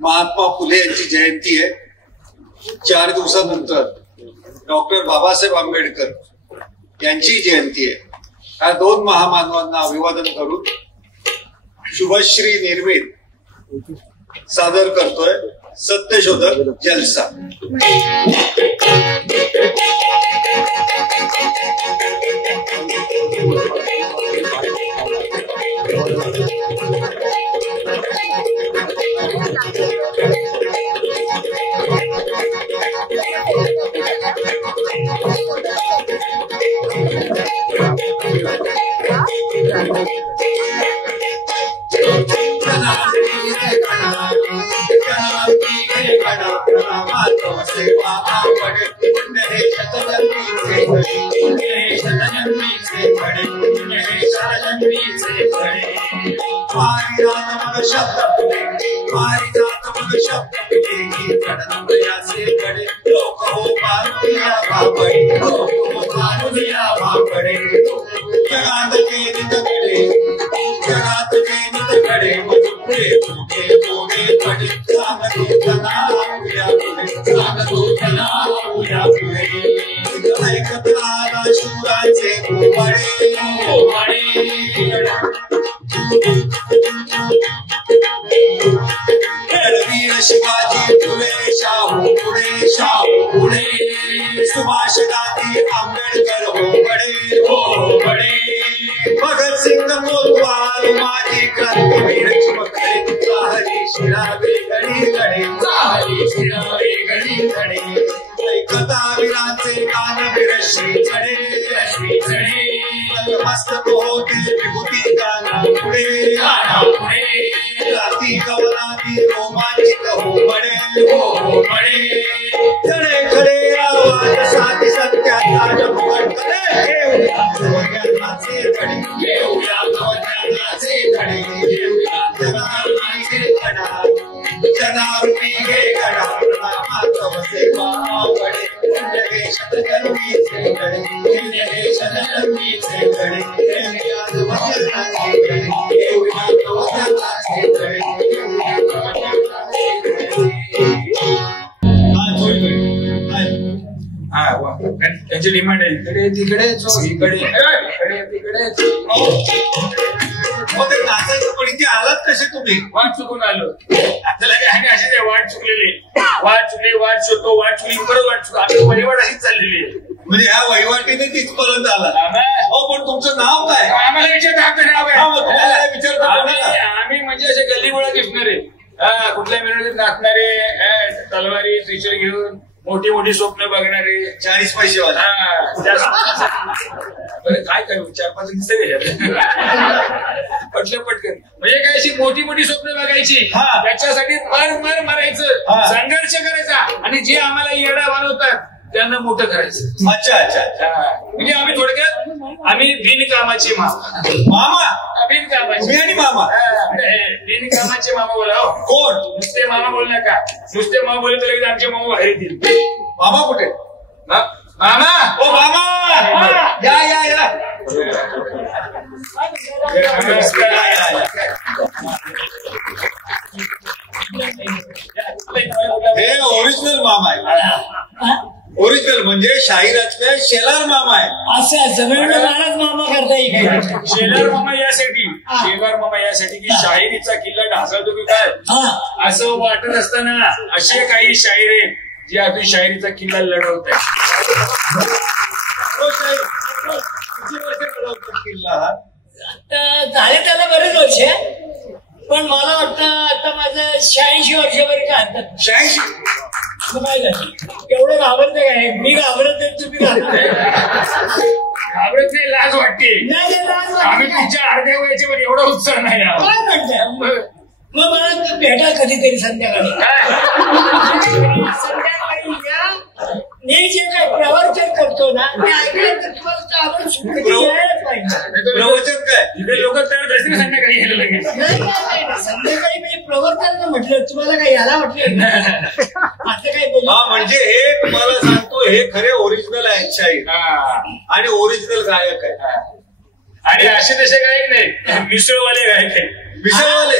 महात्मा फुले यांची जयंती आहे. 4 दिवसानंतर डॉक्टर बाबासाहेब आंबेडकर यांची जयंती आहे. ह्या 2 महामानवांना अभिवादन करून शुभश्री निर्मित सादर करतोय सत्यशोधक जलसा. शिवाजी फुले शाहू पुढे शाहू पुढे सुभाष गांधी आंबेडकर हो बडे भगतसिंग कोतवाल माजी क्रांतीवीर चिमकले चाहली शिरावे गडी गडे चाहली शिरावे गडी गडे ऐकता वीरांचे दानवीर श्री चढे मस्तक होते विभूती गाना पुढे राती गवनाती रोमांचित हो बडे खडे खडे आवाज साथी सत्याचा जगभर करे घेऊया जनारूपी घे गडा प्रणामातव सेवा बडे शतकर्मीचे गडे शतकर्मीचे गडे त्याची डिमांड आहे इकडे तिकडे नाचायचं. पण इथे आलात कसे तुम्ही? वाट चुकून आलो. आपल्याला काही अशीच आहे, वाट चुकलेली. वाट चुकली, वाट शोधतो, वाट चुकली, परत वाट चुकतो. आपली वहिवाट अशीच चाललेली आहे. म्हणजे ह्या वहिवाटीने तिथपर्यंत आला. हो, पण तुमचं नाव काय? आम्हाला विचारतो आपलं नाव काय विचारतो? आम्ही म्हणजे असे गल्लीमुळे दिसणारे, कुठल्या मिळवणीत नाचणारे, तलवारी त्रिशूल घेऊन मोठी मोठी स्वप्न बघणारे, 40 पैसे वाला. काय करू, 4-5 दिसत पटकन. म्हणजे काय अशी मोठी मोठी स्वप्न बघायची, त्याच्यासाठी मर मारायचं, संघर्ष करायचा, आणि जे आम्हाला येडा बनवतात त्यांना मोठं करायचं. अच्छा अच्छा. म्हणजे आम्ही थोडक्यात आम्ही बिनकामाचे मामा बिनकामाचे आणि मामा बिनकामाचे मामा बोला. कोण? नुसते मामा बोल नका. नुसते मामा बोलले तर आमचे मामा बाहेर येतील. मामा कुठे? मामा, ओ मामा, या हे ओरिजिनल मामा आहे. ओरिजिनल म्हणजे शाहिरातल्या शेलार मामा आहे. असं महाराज मामा करता येईल. शेलार मामा यासाठी की शाहिरीचा किल्ला ढासळतो की काय असं वाटत असताना असे काही शाहीर आहेत जे अजून शाहिरीचा किल्ला लढवत आहे. किल्ला झाले त्याला बरेच वर्ष, पण मला वाटतं आता माझं 86 वर्षावर काय आणतात. 86? काय झालं एवढं घाबरते काय? मी घाबरत नाही, तुम्ही घाबरत नाही, लाज वाटते. आम्ही तुमच्या अर्ध्या वयाच्या वर एवढा उत्साह नाही. काय म्हणताय? मग मला भेटा कधीतरी संध्याकाळी. संध्याकाळी या. मी जे काय प्रवचन करतो ना ते ऐकलं तर तुम्हाला आवड प्रवचन काय इकडे लोक तयार दर्शन संध्याकाळी गेलं लगेच. संध्याकाळी मी प्रवर्तन म्हटलं, तुम्हाला काय याला म्हटलं असं काय बोल. म्हणजे हे तुम्हाला सांगतो, हे खरे ओरिजिनल आहेत शाहीर आणि ओरिजिनल गायक आहे. आणि असे तसे गायक नाही, मिसळवाले गायक आहेत. मिसळवाले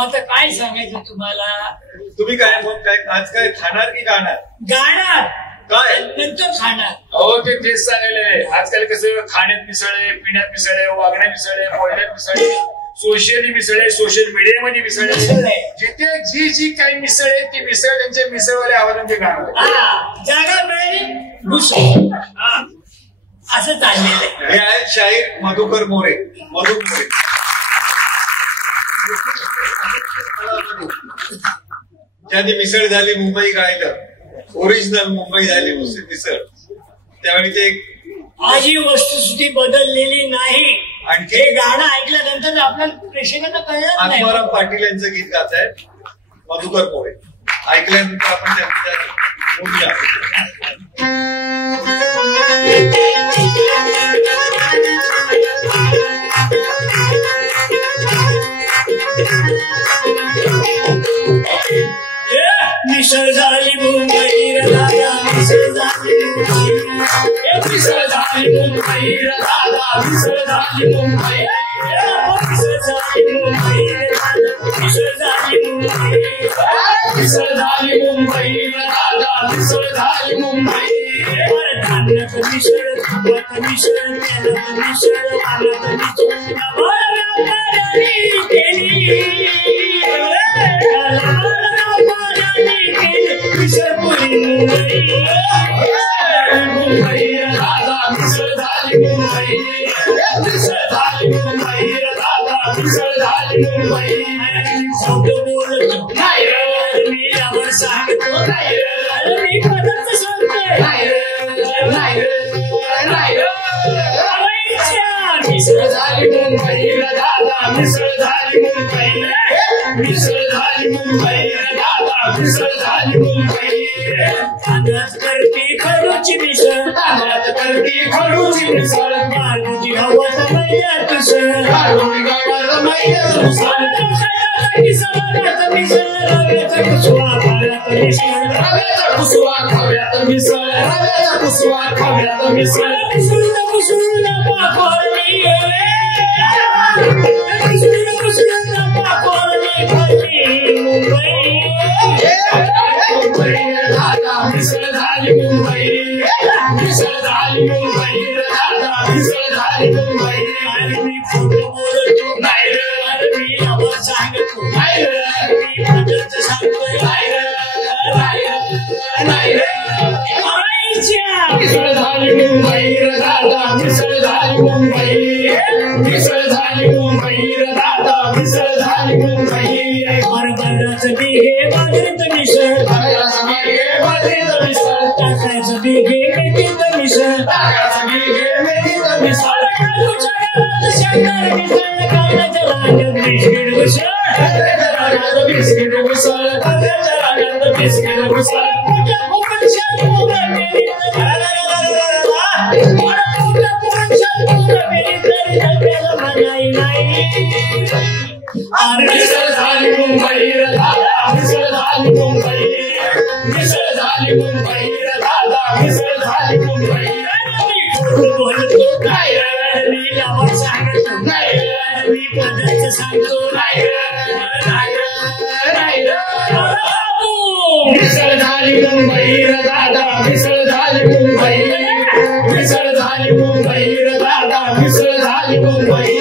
आता काय सांगायचं तुम्हाला. तुम्ही काय आज काय खाणार की गाणार? गाणार काय नंतर खाणार. हो तेच सांगायलंय. आजकाल कसं खाण्यात मिसळ आहे, पिण्यात मिसळ आहे, वागण्यात मिसळ आहे, बोलण्यात मिसळ आहे, सोशली मिसळ आहे, सोशल मीडियामध्ये मिसळ आहे. जिथे जी काही मिसळ आहे ती मिसळ त्यांच्या मिसळवाले आवाजांचे गाणं. जागा मिळेल घुसळ असं चाललेलं आहे. हे आहेत शाहीर मधुकर मोरे. मधु मोरे ज्यांनी मिसळ झाली मुंबई काय तर ओरिजिनल मुंबई झाली मिसळ. त्यावेळी ते आजही वस्तुस्थिती बदललेली नाही. आणखी हे गाणं ऐकल्यानंतर आपल्याला प्रेक्षकांना कळलं नाही. आत्माराम पाटील यांचं गीत गात आहेत मधुकर मोरे. ऐकल्यानंतर आपण त्यांच्या मिसळ झाली मुंबई दादा, मिसळ झाली मुंबई, मिसळ झाली मुंबई दादा, मिसळ झाली मुंबई, मिसळ झाली मुंबई दादा, मिसळ झाली मुंबई, मिसळ झाली मुंबई दादा, मिसळ झाली मुंबई. धान्यात मिसळ, खाण्यात मिसळ, तेलात मिसळ, पाण्यात मिसळ, मिसळपुरी मुंबई, मुंबई दादा, मिसळ झाली मुंबई, मिसळ झाली मुंबई दादा, मिसळ झाली मुंबई. खोटं बोलतो नाही रे, मी यावर सांगतो नाही रे, मी खरंच सांगतोय नाही रे, नाही रे, नाही रे. मिसळ झाली मुंबई दादा, मिसळ झाली मुंबई, मिसळ झाली मुंबई दादा, मिसळ झाली मुंबई. तांदळात करती खडूची मिसळ, तांदळात करती खडूची मिसळ, काढूची हवात मैद्यात उसळ, काढूची गावात मैद्यात उसळ, मिसळ मिसळ, रव्याचा कुसवा खाव्यात मिसळ, रव्याचा कुसवा खाव्यात मिसळ, रव्याचा कुसवा खाव्यात मिसळ, मिसळून कुसळून पाखोरली, मिसळून कुसळून पाखोरली खाल्ली मुंबई, मुंबई दादा, मिसळ झाली मुंबई, मिसळ झाली मुंबई दादा, मिसळ झाली मुंबई. अरे मी खोटं बोलतो नाही रे, अरे मी यावर सांगतो नाही रे, मी खरंच सांगतोय नाही रे, नाही रे, नाही रे. मिसळ झाली मुंबई दादा, मिसळ झाली मुंबई, मिसळ झाली मुंबई दादा, मिसळ झाली मुंबई. हरभऱ्याचं बी हे बाजरीचं मिसळ, हरभऱ्याचं बी हे बाजरीचं मिसळ, टाकायचं बी हे मेथीचं मिसळ, टाकायचं बी हे मेथीचं मिसळ, काजूच्या गावात शेंगदाणा मिसळ, कांद्याच्या रांगेत बिस्किट उसळ, कांद्याच्या रांगेत बिस्किट उसळ, कांद्याच्या रांगेत बिस्किट उसळ, मिसळ झाली मुंबई दादा, मिसळ झाली मुंबई, मिसळ झाली मुंबई दादा, मिसळ झाली मुंबई. बोलतो नाही रे, मी यावर सांगतो नाही रे, मी पदार्थ सांगतो नाही रे, नाही रे, नाही रे. मिसळ झाली मुंबई दादा, मिसळ झाली मुंबई, मिसळ झाली मुंबई दादा, मिसळ झाली मुंबई.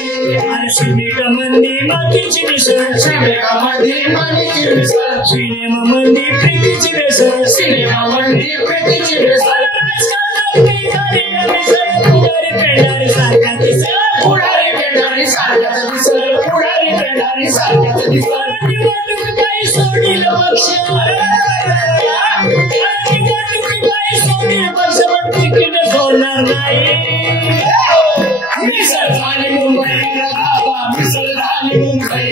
सिनेमा मंदी मातीची मिसळ, सिनेमा मंदी मातीची मिसळ, सिनेमा मंदी प्रीतीची मिसळ, सिनेमा मंदी प्रीतीची मिसळ, पुढारी पेंढारी सारखा दिसळ, पुढारी पेंढारी सारख्याच दिसळ, पुढारी पेंढारी सारख्याच दिसळ. निवडणूक काही सोडील पक्ष, निवडणूक काही सोडील पक्ष, पण तिकीट सोडणार नाही. मिसळ झाली मुंबई दादा, मिसळ झाली मुंबई,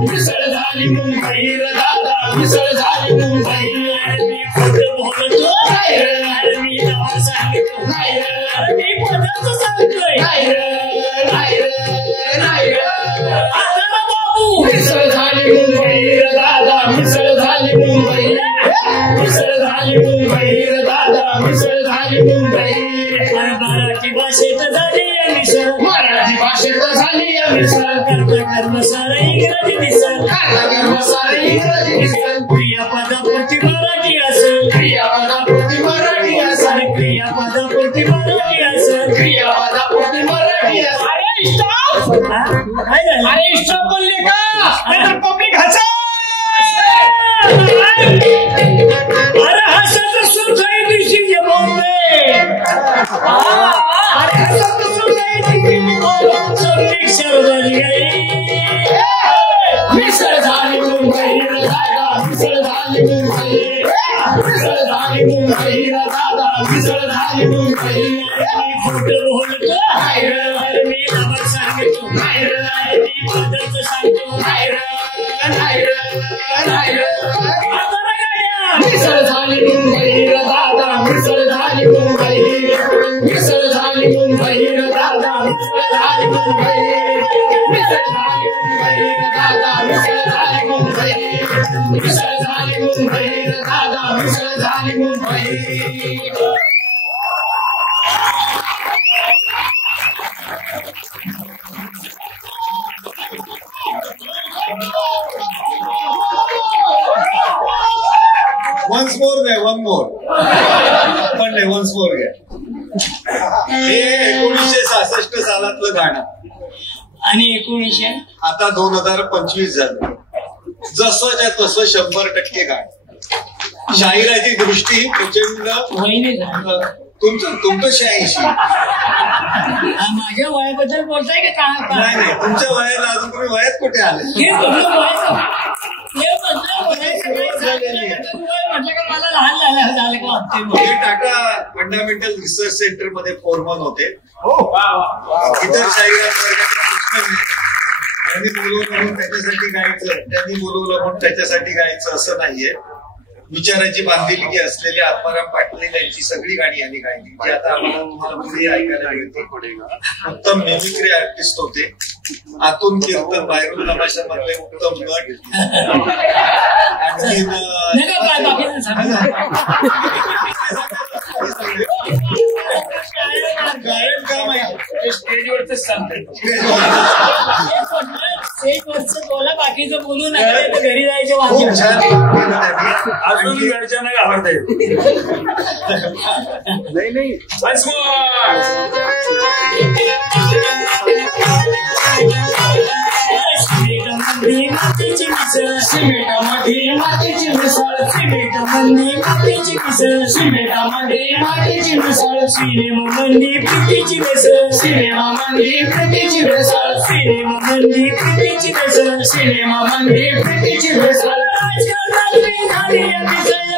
मिसळ झाली मुंबई दादा, मिसळ झाली मुंबई. मी खोटं बोलतो नाही रे, मी यावर सांगतो नाही रे, मी पदार्थ सांगतोय नाही रे, नाही रे, नाही रे. आता बाबू मिसळ झाली मुंबई दादा, मिसळ झाली मुंबई, मिसळ झाली मुंबई दादा, मिसळ झाली मुंबई. मराठी भाषेत झाली मिसळ, मराठी भाषेत झाली मिसळ कर्म सारा इंग्रजी दिसल कर्म सारा इंग्रजी दिसल क्रियापदापुरती मराठी असेल क्रियापदापुरती मराठी असेल क्रियापदापुरती मराठी असेल क्रियापदापुरती मराठी असेल. अरे स्टॉप काय झालं अरे स्टॉप बोलले का नाहीतर पब्लिक हसा. अरे हसत सोसायटीशी जे बोलले अरे हसत सोसायटीशी पब्लिक शरद मिसळ झाली मुंबई दादा मिसळ झाली मुंबई मिसळ झाली मुंबई दादा मिसळ झाली मुंबई. खोटं बोलतो मी नंबर सांगतो मी पदार्थ सांगतो मिसळ झाली मुंबई दादा मिसळ झाली मुंबई मिसळ झाली मुंबई दादा मिसळ झाली मुंबई मिसळ झाली मुंबई दादा मिसळ झाली मुंबई मिसळ झाली मुंबई दादा मिसळ झाली मुंबई. वन्स मोर घ्या वन मोर पण नाही वन्स मोर घ्या. हे 1966 सालातलं गाणं आणि 1900 आता 2025 झालं. जसंच्या तसं 100% गाणं. शाहिराची दृष्टी प्रचंड तुमचं 86 माझ्या वयाबद्दल बोलताय का नाही नाही तुमच्या वयाला अजून तुम्ही वयात कुठे आले. म्हटलं का मला लहान झालं का वाटते. हे टाटा फंडामेंटल रिसर्च सेंटर मध्ये फोरमन होते. इतर शाहिरांवर त्यांनी बोलवलं म्हणून त्याच्यासाठी गायचं त्यांनी बोलवलं म्हणून त्याच्यासाठी गायचं असं नाहीये. विचाराची बांधिलकी असलेल्या आत्माराम पाटील यांची सगळी गाणी यांनी गायली जी आता आम्हाला तुम्हाला पुढे ऐकायला मिळते. उत्तम मिमिक्री आर्टिस्ट होते. आतून कीर्तन बाहेरून तमाशामधले उत्तम नट. आणखीन गायन का माहिती स्टेजवरच सांगते बोला बाकीचं बोलू नका घरी जायचं. खूप छान केलं त्यांनी. अजून घरच्यांना घाबरता येईल. नाही मातीची मिसळ सिमेंटामध्ये मातीची मिसळ सिमेंटामध्ये मातीची मिसळ सिमेंटामध्ये मातीची मिसळ सिनेमामध्ये प्रीतीची मिसळ सिनेमामध्ये प्रीतीची मिसळ सिनेमामध्ये प्रीतीची मिसळ सिनेमामध्ये प्रीतीची मिसळ.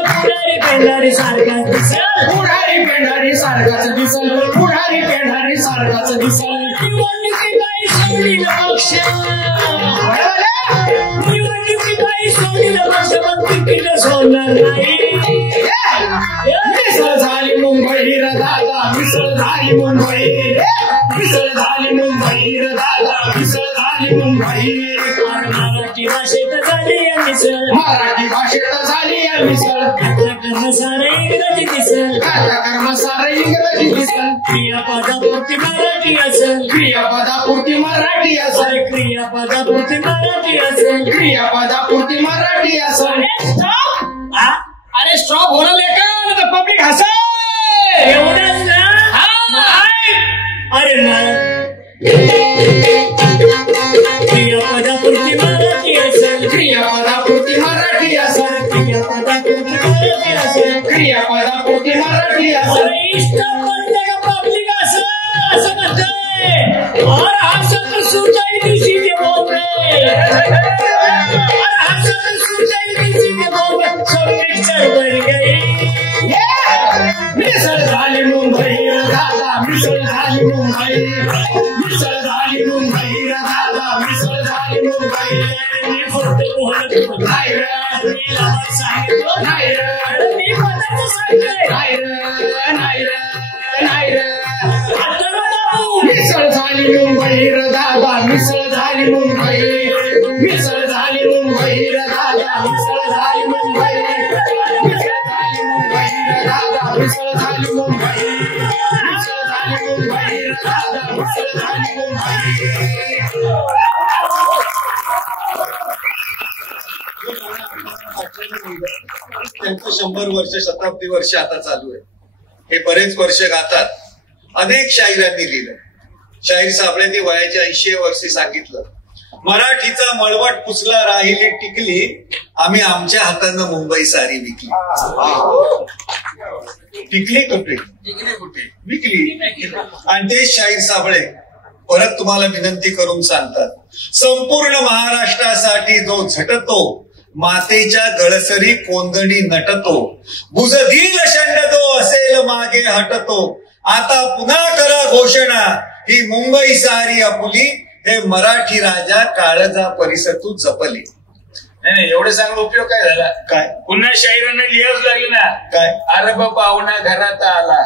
पुढारी पेंढारी सारखाच दिसल पुढारी पेंढारी सारखाच दिसल पुढारी पेंढारी सारखाच दिसल. निवडणुकीबाई सोडील पक्ष निवडणुकीबाई सोडील पक्ष पण तिकीट सोडणार नाही. मिसळ झाली मुंबई र दादा मिसळ झाली मुंबई मिसळ झाली मुंबई र दादा मिसळ झाली मुंबई. मराठी भाषेत झाली मिसळ मराठी भाषेत झाली मिसळ. कर्म सारा इंग्रजी दिसल कर्म सारा इंग्रजी दिसल. क्रियापदापुरती मराठी असेल क्रियापदापुरती मराठी असेल क्रियापदापुरती मराठी असेल क्रियापदापुरती मराठी असेल. अरे स्टॉप होणार लेखा पब्लिक हसा एवढंच ना. अरे क्रियापदापुरती मराठी असेल क्रियापदापुरती मराठी असेल क्रियापदापुरती मराठी असेल क्रियापदापुरती मराठी असेल. इष्ट म्हणते का पब्लिक असं म्हणतंय. और हसत सोसायटीशी जे बोलते और हसत सोसायटीशी जे बोलते सब्जेक्ट बन गई. मिसळ झाली मुंबई दादा मिसळ झाली मुंबई मिसळ झाली मुंबई दादा मिसळ झाली मुंबई. मी खोटं बोलतो नाही रे मी लहान सांगतो नाही रे मी पदार्थ सांगतोय नाही रे नाही रे नाही रे. मिसळ झाली मुंबई दादा मिसळ झाली मुंबई मिसळ झाली मुंबई दादा मिसळ झाली मुंबई मिसळ झाली मुंबई दादा मिसळ झाली मुंबई मिसळ झाली मुंबई दादा मिसळ झाली मुंबई. त्यांचं 100 वर्ष शताब्दी वर्ष आता चालू आहे. हे बरेच वर्ष गातात. अनेक शाहिरांनी लिहिलं. शाहीर साबळेंनी वयाच्या 80 वर्षी सांगितलं, मराठीचा मळवट पुसला राहिली टिकली, आम्ही आमच्या हातानं मुंबई सारी विकली. टिकली कुठे? विकली. आणि ते शाहीर साबळे परत तुम्हाला विनंती करून सांगतात, संपूर्ण महाराष्ट्रासाठी जो झटतो, मातेच्या गळसरी कोंदणी नटतो, बुजधील शंडतो असेल मागे हटतो, आता पुन्हा करा घोषणा, ही मुंबई सारी आपुली, हे मराठी राजा काळजा परिसतू जपली. नाही एवढं सांगून उपयोग काय झाला? काय? पुन्हा शाहिरांना लिहावंच लागले ना. काय? अरब पाहुणा घरात आला.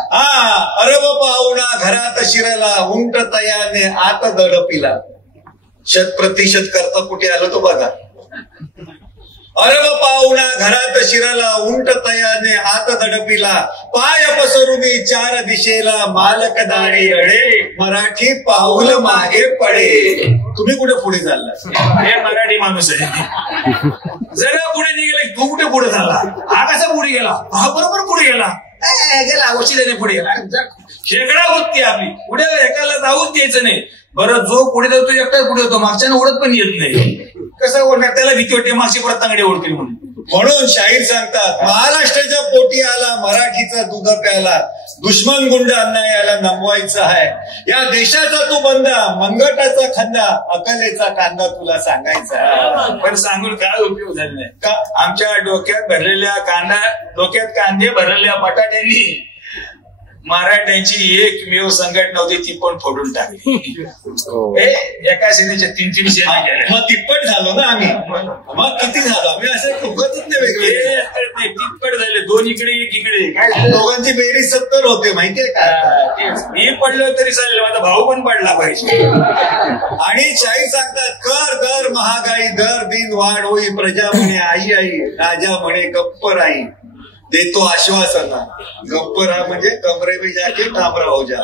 अरब पाहुणा घरात शिरला, उंट तयाने आत दडपिला. 100% करता कुठे आलं तो बघा. अरब पाहुणा घरात शिरला, उंट तयाने आत दडपिला, पाय पसरुनी 4 दिशेला, मालक दाढी रडे, मराठी पाऊल मागे पडे. तुम्ही कुठे पुढे चालला? हे मराठी माणूस आहे. जरा पुढे निघाले, तू कुठे पुढे झाला? हा कसा पुढे गेला? हा बरोबर पुढे गेला. गेला वशिल्याने पुढे गेला. शेकडा वृत्ती आपली पुढे एकाला जाऊच द्यायचं नाही. बरं जो पुढे जातो एकटाच पुढे होतो, मागच्यानं ओढत पण येत नाही. कसं ओढणार? त्याला भीती वाटते मागची परत तांगडे ओढतील म्हणून शाहीर सांगतात, महाराष्ट्राच्या पोटी आला मराठीचा दूध प्याला, दुश्मन गुंड अन्यायाला नमवायचा आहे, या देशाचा तू बंदा, मंगटाचा खंदा, अकलेचा कांदा तुला सांगायचा. पण सांगून काय उपयोग झाला नाही का? आमच्या डोक्यात कांदे भरलेल्या बटाट्यांनी मराठ्यांची एकमेव संघटना होती, ती पण फोडून टाकली. एका सेनेच्या 3-3 सेना गेल्या. मग तिप्पट झालो ना आम्ही. मग किती झालो आम्ही? असं फुगतच नाही वेगळे. तिप्पट झाले, 2 इकडे 1 इकडे. काय दोघांची बेरीज 70 होते माहितीये का? मी पडलो तरी चालेल, माझा भाऊ पण पडला पाहिजे. आणि शाहीर सांगतात, कर दर महागाई, दर दिन वाढ होई, प्रजा म्हणे आई आई, राजा म्हणे गप्प राई, देतो आश्वासना, गप्प राहा म्हणजे कमरे में जाके कामरा हो जा.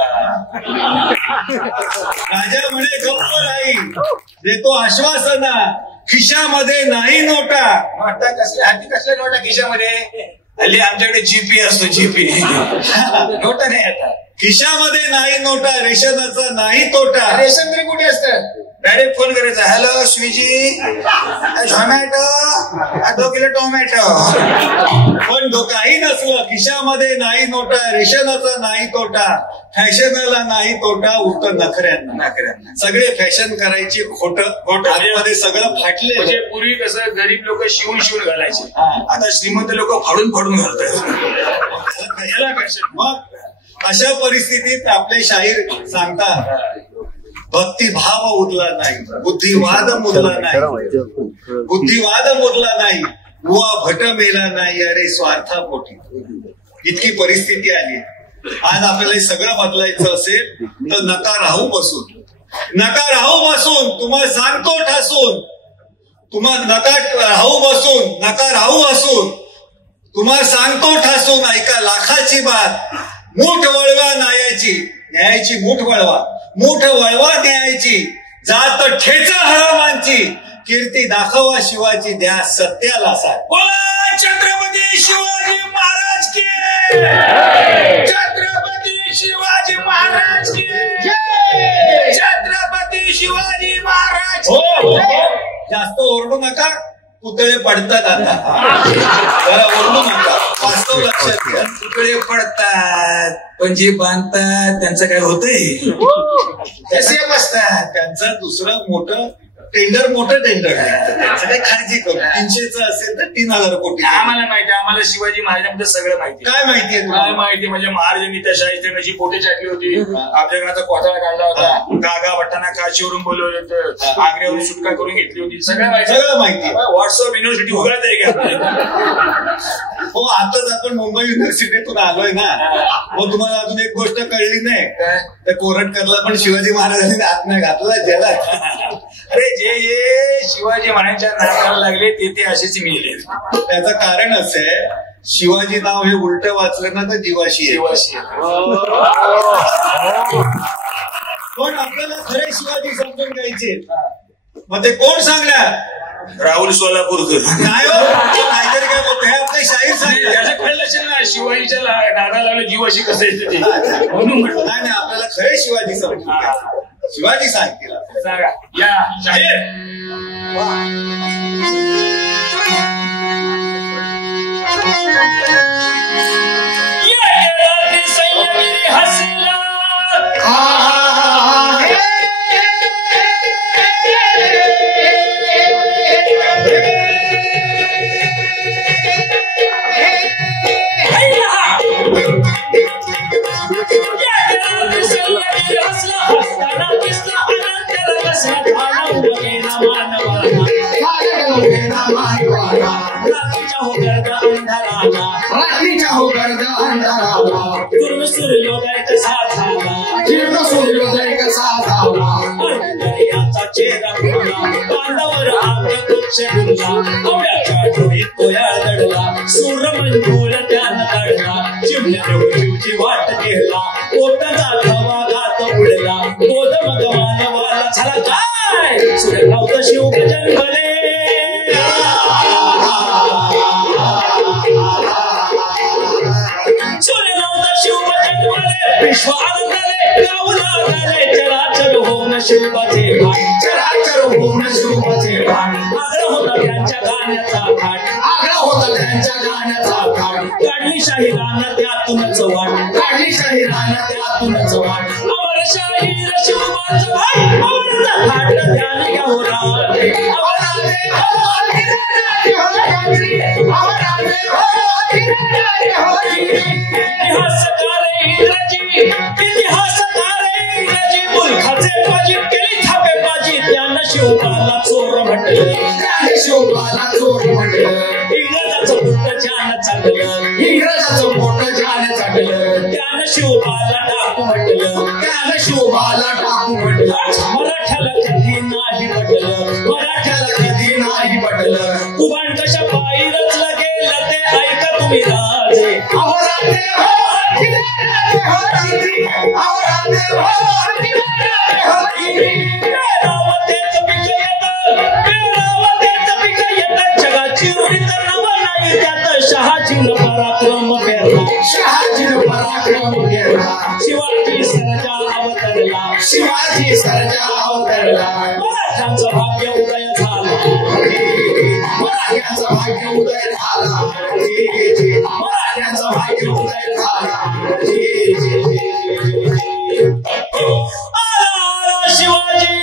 राजा म्हणे गप्प राही, देतो आश्वासना, खिशामध्ये नाही नोटा. कसल्या नोटा खिशामध्ये? हल्ली आमच्याकडे जीपी असतो, जीपी. नोटा नाही आता खिशामध्ये. नाही नोटा, रेशनाचा नाही तोटा. रेशन तरी कुठे असतं? डायरेक्ट फोन करायचा, hello Swiggy, Zomato, 2 kilo tomato. पण काही नसलं, खिशामध्ये नाही नोटा, रेशनाचा नाही तोटा, फॅशनला नाही तोटा, उलट नखऱ्यांना. सगळे फॅशन करायची, खोटं आतमध्ये सगळं फाटले. म्हणजे पूर्वी कसं गरीब लोक शिवून घालायचे, आता श्रीमंत लोक फाडून घालतात. मग अशा परिस्थितीत आपले शाहीर सांगतात, भक्तिभाव उरला नाही, बुद्धिवाद मुरला नाही, बुद्धिवाद मुरला नाही, बुवा भट मेला नाही, अरे स्वार्था पोटी. इतकी परिस्थिती आली. आज आपल्याला हे सगळं बदलायचं असेल तर नका राहू बसून, तुम्हाला सांगतो ठासून, नका राहू हसून, तुम्हाला सांगतो ठासून, ऐका लाखाची बात, मूठ वळवा न्यायाची मूठ वळवा न्यायाची, जात ठेचा हरामांची, कीर्ती दाखवा शिवाची, द्या सत्याला साथ. बोला छत्रपती शिवाजी महाराज की, छत्रपती शिवाजी महाराज की, छत्रपती शिवाजी महाराज. हो, जास्त ओरडू नका, पुतळे पडतात. आता जरा ओरडू नका, वास्तव लक्षात घ्या. पुतळे पडतात पण जे बांधतात त्यांचं काय होतंय? कसे बसतात? त्यांचं दुसरं मोठं टेंडर आहे, त्याचं काही काळजी करू. 300चं असेल तर 3000 कोटी. आम्हाला माहिती, आम्हाला शिवाजी महाराजांबद्दल सगळं माहिती. काय माहितीये? काय माहिती म्हणजे महाराजांनी त्या शाहिस्तेची पोटे चाटली होती, अफजलखानाचा कोथळा काढला होता, गागा भट्टांना काशीवरून बोलवलं होतं, आग्र्यावरून सुटका करून घेतली होती. सगळं माहिती. व्हॉट्सअप युनिव्हर्सिटी उघडत आहे का? हो, आताच आपण मुंबई युनिव्हर्सिटीतून आलोय ना. मग तुम्हाला अजून एक गोष्ट कळली नाही, तर कोरटकरला पण शिवाजी महाराजांनी आत नाही घातला जगात. अरे जे शिवाजी महाराजांच्या नावाला लागले ते असेच मिळले. त्याचं कारण असं आहे, शिवाजी नाव हे उलट वाचलं ना तर जीवाशी. पण आपल्याला खरे शिवाजी समजून घ्यायचे, मग ते कोण सांगणार? राहुल सोलापूरकर. काय हो काहीतरी काय बोलतो हे आपलं शाहीर सांगितलं. त्याचं कळलं असेल ना शिवाजीच्या नादा लावलं जीवाशी कसं येते ते म्हणून म्हटलं. नाही आपल्याला खरे शिवाजी समजलं. शिवाजी सांगितलं सांगा या शाहीर. सूर्योदय कसा चेहरा पांडावर लढला सूर्यमंजूर त्यानं काढला चिमण्याची वाट गेला पोटाचा खवा घात उडला बोध मग मानवाला झाला काय सूर्यकांत शिवभजन भले विश्व आनंदाले गावला झाले चराचर होऊन शिवबाचे भाट चराचर होऊन शिवबाचे भाट आग्रह होता त्यांच्या गाण्याचा घाट आग्रह होता त्यांच्या गाण्याचा घाट काढली शाहिरानं त्यातूनच वाट काढली शाहिरानं त्यातूनच वाट अमर शाहीर शिवबाचं भाट अमरचा घाट ध्यान घ्यावं राजे इतिहासकार इंग्रजी मुलखाचे बाजी केली थापेबाजी त्यानं शिवबाला चोर म्हटलं त्याने शिवबाला चोर म्हटलं इंग्रजाचं मोठं जान चाललं इंग्रजाचं मोठं जान चाललं त्यानं शिवबाला टाकू म्हटलं त्यानं शिवबाला टाकू म्हटलं मराठ्याला कधी नाही पटलं मराठ्याला कधी नाही पटलं कुबाण कशा पायी रचलं गेलं ते ऐका तुम्ही राजे जगाची उडीत नवं नाही त्यात शहाजीनं पराक्रम केला शहाजीनं पराक्रम केला शिवाजी सरजा अवतरला शिवाजी सरजा अवतरला मराठ्यांचं भाग्य उदय झाला मराठ्यांचं भाग्य उदय झाला मराठ्यांचं भाग्य उदय झाला शिवाजी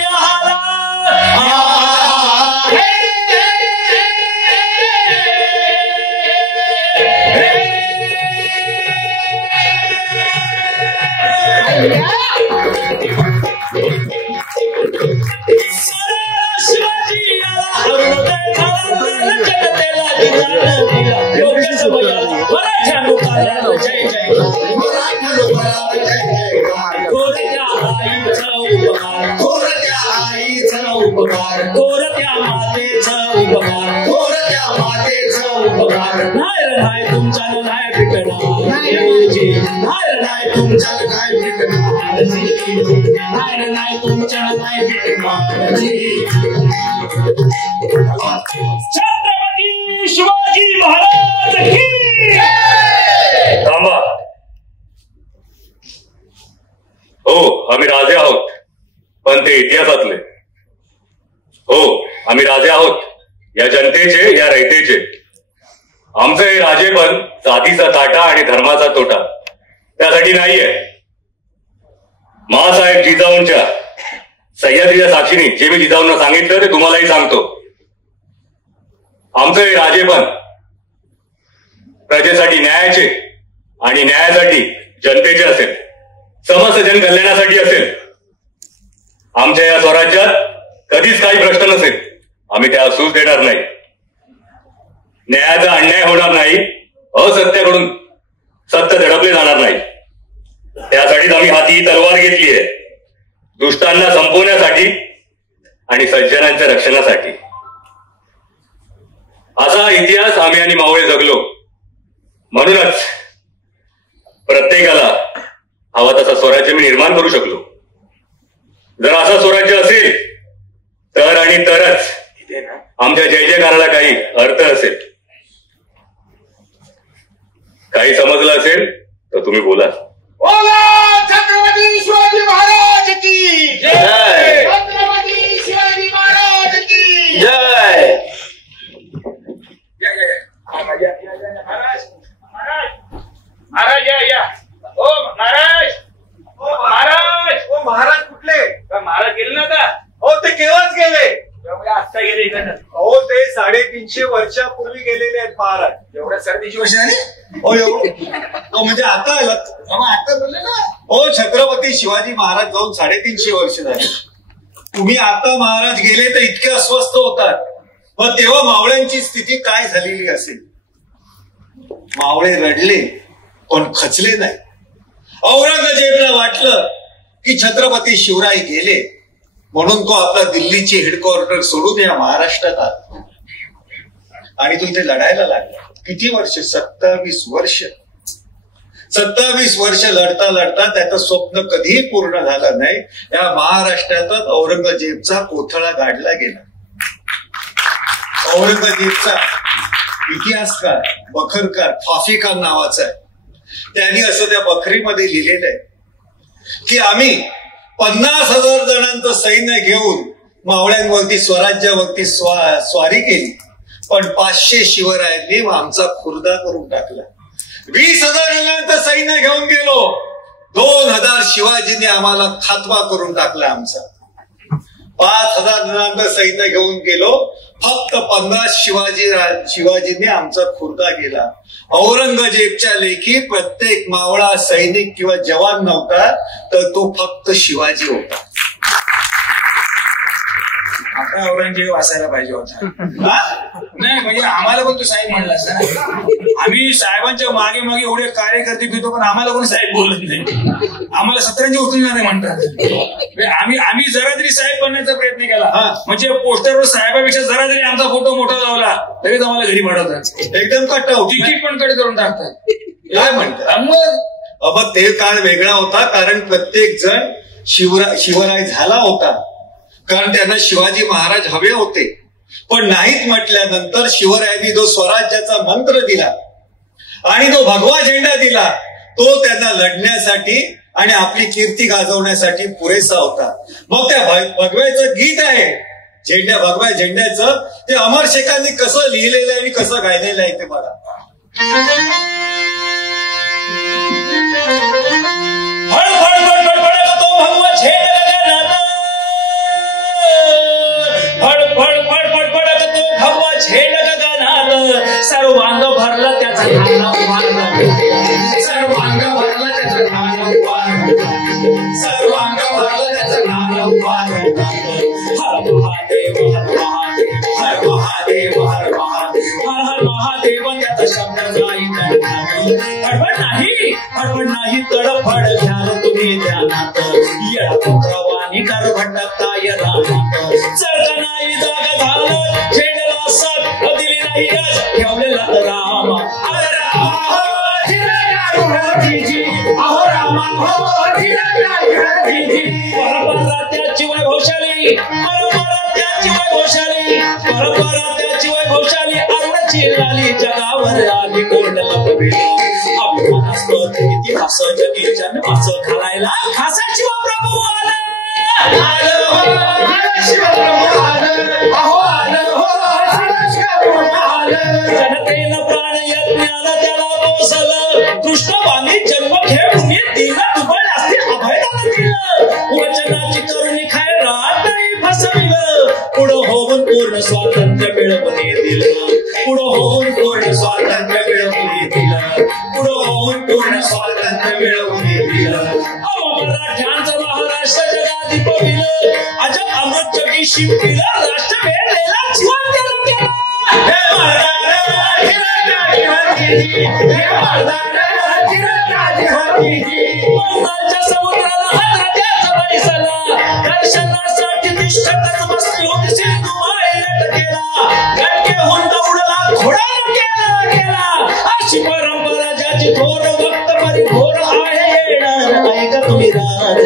जय जय कोरत्या मातेचा उपकार नाही तुमच्या नाही पिकणार नाही तुमच्या काय पिकणार नाही तुमच्या नाही पिकणार छत्रपती शिवाजी महाराज की थांबा. हो आम्ही राजे आहोत पण ते इतिहासातले. हो आम्ही राजे आहोत या जनतेचे या रयतेचे. आमचं हे राजेपण जातीचा ताटा आणि धर्माचा तोटा त्यासाठी नाहीये. माँसाहेब जिजाऊंच्या सह्याद्रीच्या साक्षीने जे मी जिजाऊंना सांगितलं ते तुम्हालाही सांगतो. आमचं हे राजेपण प्रजेसाठी न्यायाचे आणि न्यायासाठी जनतेचे असेल, समस्त जनकल्याणासाठी असेल. आमच्या या स्वराज्यात कधीच काही प्रश्न नसेल. आम्ही त्या सूज देणार नाही. न्यायाचा अन्याय होणार नाही. असत्याकडून सत्य दडपले जाणार नाही. त्यासाठीच आम्ही हाती ही तलवार घेतली आहे, दुष्टांना संपवण्यासाठी आणि सज्जनांच्या रक्षणासाठी. असा इतिहास आम्ही आणि मावळे जगलो. म्हणूनच प्रत्येकाला हवा तसा स्वराज्य मी निर्माण करू शकलो. जर असं स्वराज्य असेल तर आणि तरच आमच्या जय जयकाराला काही अर्थ असेल. काही समजलं असेल तर तुम्ही बोला. बोला छत्रपती शिवाजी महाराज की जय. छत्रपती शिवाजी महाराज की जय. महाराज महाराज या. ओ महाराज. महाराज. ओ महाराज कुठले? महाराज गेले ना आता. हो ते केव्हाच गेले. आत्ता गेले इकडनं. हो ते 350 वर्षापूर्वी गेलेले आहेत महाराज. एवढ्या सर्दीची वर्ष झाली. हो म्हणजे आता आलात. आता बोलले ना. हो छत्रपती शिवाजी महाराज जाऊन 350 वर्ष झाली. तुम्ही आता महाराज गेले तर इतके अस्वस्थ होतात. मग तेव्हा मावळ्यांची स्थिती काय झालेली असेल. मावळे रडले पण खचले नाही. औरंगजेबला वाटलं की छत्रपती शिवराय गेले म्हणून तो आपला दिल्लीची हेडक्वार्टर सोडून या महाराष्ट्रात आला आणि तो इथे लढायला लागला. किती वर्ष? 27 वर्ष. 27 वर्ष लढता लढता त्याचं स्वप्न कधीही पूर्ण झालं नाही. या महाराष्ट्रातच औरंगजेबचा कोथळा गाडला गेला. औरंगजेबचा इतिहासकार बखरकार फाफिकार नावाचा आहे. त्यांनी असं त्या बखरीमध्ये लिहिलेलं आहे की आम्ही 50,000 जणांचं सैन्य घेऊन मावळ्यांवरती स्वराज्यावरती स्वारी केली पण 500 शिवरायांनी आमचा खुर्दा करून टाकला. 20,000 जणांचं सैन्य घेऊन गेलो 2,000 शिवाजीने आम्हाला खात्मा करून टाकला आमचा. 5,000 जणांचं सैन्य घेऊन गेलो फक्त 50 शिवाजीने आमचा खुर्दा केला. औरंगजेबच्या लेखी प्रत्येक मावळा सैनिक किंवा जवान नव्हता तर तो फक्त शिवाजी होता. आता औरंगजेब असायला पाहिजे होता. नाही म्हणजे आम्हाला पण तो साहेब म्हणला असता ना. आम्ही साहेबांच्या मागे मागे एवढे कार्यकर्ते फिरतो पण आम्हाला कोणी साहेब बोलत नाही. आम्हाला 17 उचलून नाही म्हणतात. आम्ही जरा तरी साहेब बनण्याचा प्रयत्न केला म्हणजे पोस्टरवर साहेबापेक्षा जरा तरी आमचा फोटो मोठा लावला तरी आम्हाला घरी पाठवतात. एकदम कटआउट. तिकीट पण कट करून टाकतात. काय म्हणतात. मग ते काळ वेगळा होता कारण प्रत्येक जण शिवराय झाला होता कारण त्यांना शिवाजी महाराज हवे होते. पण नाहीत म्हटल्यानंतर शिवरायांनी जो स्वराज्याचा मंत्र दिला आणि जो भगवा झेंडा दिला तो त्यांना लढण्यासाठी आणि आपली कीर्ती गाजवण्यासाठी पुरेसा होता. मग त्या भगव्याचं गीत आहे भगव्या झेंड्याचं ते अमर शेखांनी कसं लिहिलेलं आहे आणि कसं गायलेलं आहे ते बघा. भगवा झेंडा फड फड फड फडक तो भगवा झेंड गगनात सर्वांग भरलं त्याचं सर्वांग भरलं त्याचं सर्वांग भरलं त्याचं हर महादेव हर महादेव हर महादेव हर हर महादेव त्याचा शब्द नाही फडफड नाही तडफड घ्याल तुम्ही ध्यानात येडा पुत्रवाणी कर भटकता रानात चढता नाही जागा झालं झेंडला साथ दिली नाही ठेवलेला राम परंपरा त्याची वैभवशाली परंपरा त्याची वैभवशाली परंपरा त्याची वैभवशाली अरुणाची लाली जगावर आली कोरड लपवेली अभिमानास्पद इतिहास जगी जन्मास घालायला खासा शिवप्रभू आला जनतेनं प्राण यज्ञानं त्याला पोसलं कृष्णवाणी जन्म खेळून दिलं तुबळ असते अभयदान दिलं वचनाची करुणी खाय रात्री फसविलं पुढं होऊन पूर्ण स्वातंत्र्य मिळवून दिलं पुढं होऊन पूर्ण स्वातंत्र्य मिळवून दिलं पुढं होऊन पूर्ण स्वातंत्र्य मिळवून दिलं मराठ्यांचं महाराष्ट्र जगाधिप विलं अजब अमृत जगी शिवतीला राष्ट्र वेळेला जीवन केलं समुद्राला हात बैसला दर्शनासाठी निष्ठकच बसली होती सिंधू मायेत केला गडकेहून दौडला घोडा केला अशी परंपरा ज्याची थोर भक्त परी घोर आहे येणार ऐका तुम्ही राज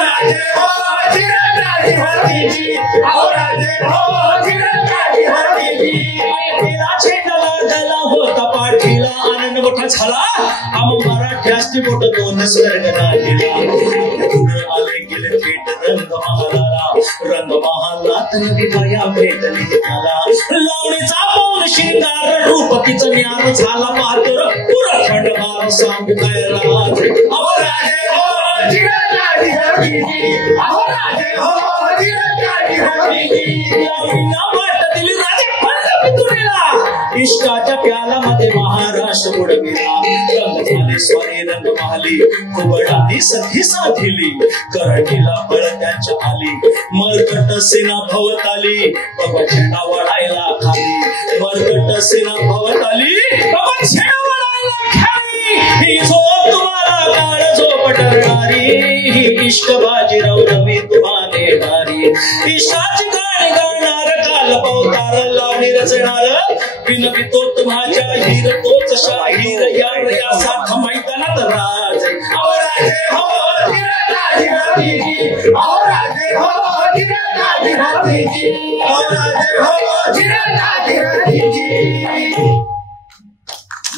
राजे हो चिरंजीवी होती जी राजे हो चिरंजीवी झाला आम मराठ्याची बोट दोन स्वर्ग राहिला आले गेले थेट रंगमहालात नवी माया भेटली त्याला लावणीचा मौन शिंगार रूप तिचं ज्ञान झाला पात्र पुरा खंडमार सांग काय राज अहो राजे हो अहो राजे हो दिली राजे इष्टाच्या प्यालामध्ये महाराष्ट्र बुडविला रंग झाले स्वारी रंग महाली कुबडानी सखी साधिली करडीला बळ त्यांच्या आली मरकट सेना भवताली बाबा झेंडा वडायला खाली मरकट सेना भवताली बाबा झेंडा वडायला खाली ही झोप तुम्हाला काळ झोप टरणारी ही इष्ट बाजीराव नवी तुम्हा नेणारी इष्टाची गाणी गाणार काल पवतार लावणी रचणार विनवी तोच माझ्या हिर तोच शाहीर या साथ मैदानात राज अहो राजे हो अहो राजे हो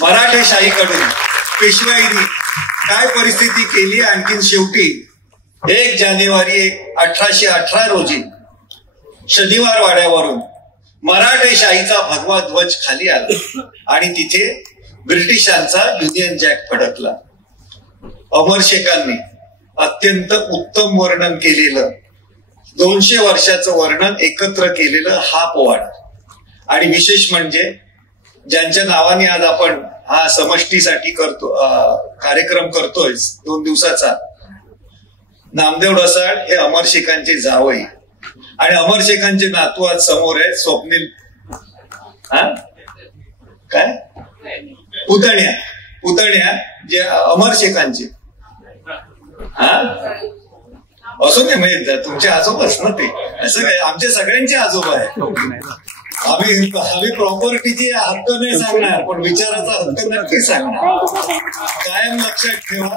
मराठेशाहीकडून पेशवाईने काय परिस्थिती केली आणखीन शेवटी 1 जानेवारी 1818 रोजी शनिवार वाड्यावरून मराठेशाहीचा भगवा ध्वज खाली आला आणि तिथे ब्रिटिशांचा युनियन जॅक फडकला. अमर शेखांनी अत्यंत उत्तम वर्णन केलेलं 200 वर्षाचं वर्णन एकत्र केलेलं हा पोवाडा आणि विशेष म्हणजे ज्यांच्या नावाने आज आपण हा समष्टीसाठी कार्यक्रम करतोय 2 दिवसाचा, नामदेव ढसाळ हे अमर शेखांचे जावई आणि अमर शेखांचे नातू आज समोर आहेत स्वप्नील काय पुतण्या जे अमर शेखांचे असो नाही माहित तुमचे आजोबाच ना ते असं काय आमचे सगळ्यांचे आजोबा आहे. आम्ही प्रॉपर्टीची हक्क नाही सांगणार पण विचाराचा हक्क नक्की सांगणार. कायम लक्षात ठेवा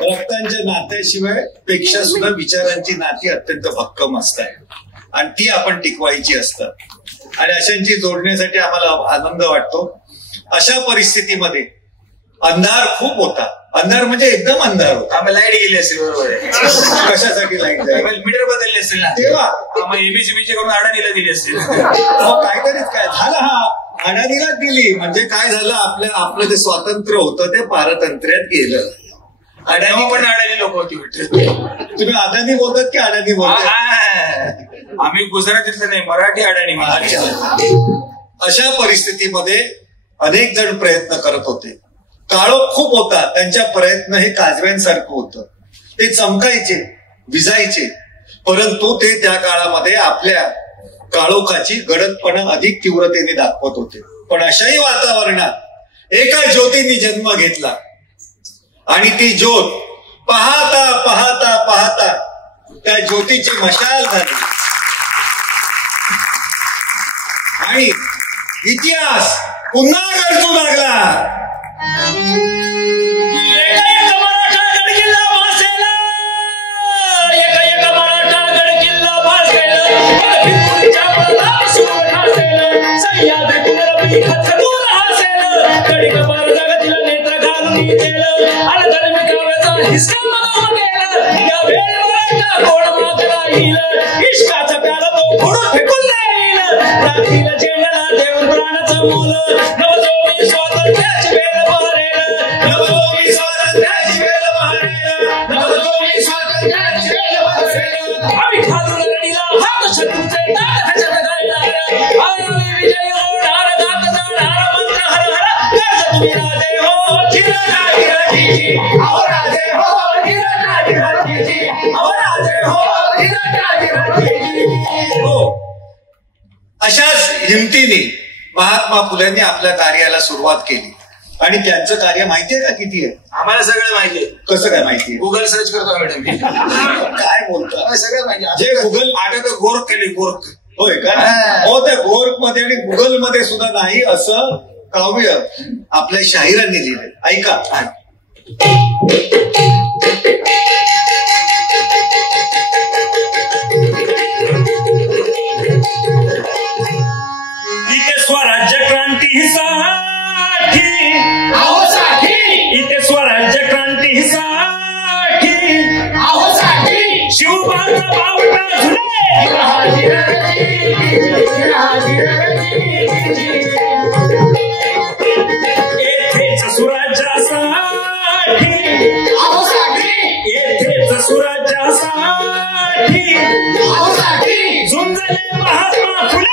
रक्तांच्या नात्याशिवाय पेक्षा सुद्धा विचारांची नाती अत्यंत भक्कम असतात आणि ती आपण टिकवायची असतात आणि अशांची जोडण्यासाठी आम्हाला आनंद वाटतो. अशा परिस्थितीमध्ये अंधार खूप होता. अंधार म्हणजे एकदम अंधार होता. आम्हाला लाईट गेली असेल बरोबर. कशासाठी लाईट जाईल मीटर बदलले असेल ना तेव्हा आम्हाला एबीसीबीचे करून अडाणीला दिली असेल. काहीतरीच काय झालं हा अडाणीलाच दिली म्हणजे काय झालं आपलं जे स्वातंत्र्य होतं ते पारतंत्र्यात गेलं. अडाणी पण अडाणी लोक होती वाटत. तुम्ही अडाणी बोलतात की अडाणी बोलतात? आम्ही गुजरातीतलं नाही मराठी अडाणी. अशा परिस्थितीमध्ये अनेक जण प्रयत्न करत होते. काळोख खूप होता. त्यांच्या प्रयत्न हे काजव्यांसारखं होतं. ते चमकायचे विजायचे परंतु ते त्या काळामध्ये आपल्या काळोखाची गडदपणा अधिक तीव्रतेने दाखवत होते. पण अशाही वातावरणात एका ज्योतीने जन्म घेतला आणि ती ज्योत पाहता पाहता पाहता त्या ज्योतीची मशाल झाली आणि इतिहास पुन्हा गरजू लागला. एक मराठा गड किल्ला भासेला एक मराठा गड किल्ला भासेला फिरपुरीच्या प्रताप सुर ठासेला सह्याद्री पुनरपी खचून हासेला गडी कपार जगतील नेत्र घालून देलं आणि धर्मी काव्याचा हिसका मनवून गेलं. या वेळेला कोण माग राहील इष्टाचा प्याला तो फोडून फेकून राहील. राखील झेंड्याला देऊन प्राणाचं मोल नवजोमी स्वातंत्र्याची वेळ बहरेल नवजोमी स्वातंत्र्याची वेळ बहरेल नवजोमी स्वातंत्र्याची वेळ बहरेल. आम्ही खालून लढीला हात शत्रूचे दात ह्याच्यात घालणार आम्ही विजय होणार गात जाणार मंत्र हर हर गाज तुम्ही राजे हो चिरकाजी अहो राजे हो चिरकाजी अहो राजे हो चिरकाजी. अशाच हिमतीने महात्मा फुलेंनी आपल्या कार्याला सुरुवात केली आणि त्यांचं कार्य माहितीये का किती आहे? आम्हाला सगळं माहितीये. कसं काय माहितीये? गुगल सर्च करतो मॅडम. काय बोलतो सगळं माहिती. जे गुगल आठवतं गोरख केली गोरख. होय का? हो त्या गोरख मध्ये आणि गुगल मध्ये सुद्धा नाही असं काव्य आपल्या शाहिरांनी लिहिलंय. ऐका. स्वराज्य क्रांतीचा अहो साठी इथे स्वराज्य क्रांतीसाठी अहो साठी शिवबाचा बावटा झुले येथेच सुराज्यासाठी अहो साठी येथेच सुराज्यासाठी अहो साठी झुंजले महात्मा फुले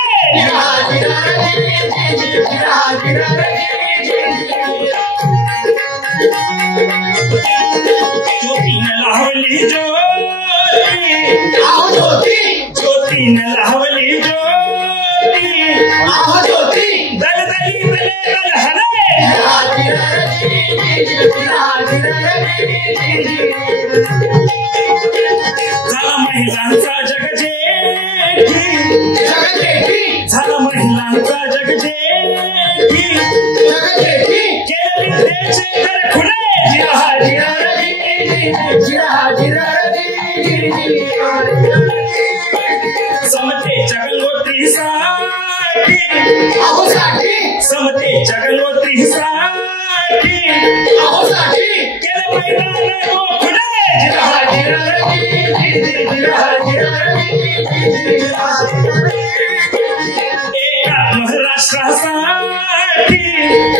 ज्योतीनं लावली ज्योती अहो ज्योती ज्योतीनं लावली ज्योती अहो ज्योती दलदली दले दलहले झाला महिलांचा जगजेठी झाला महिलांचा जगजेठी केले विद्येचे दर खुले समतेच्या गंगोत्रीसाठी अहो साठी समतेच्या गंगोत्रीसाठी अहो साठी केलं मैदान खुले एकात्म राष्ट्रासाठी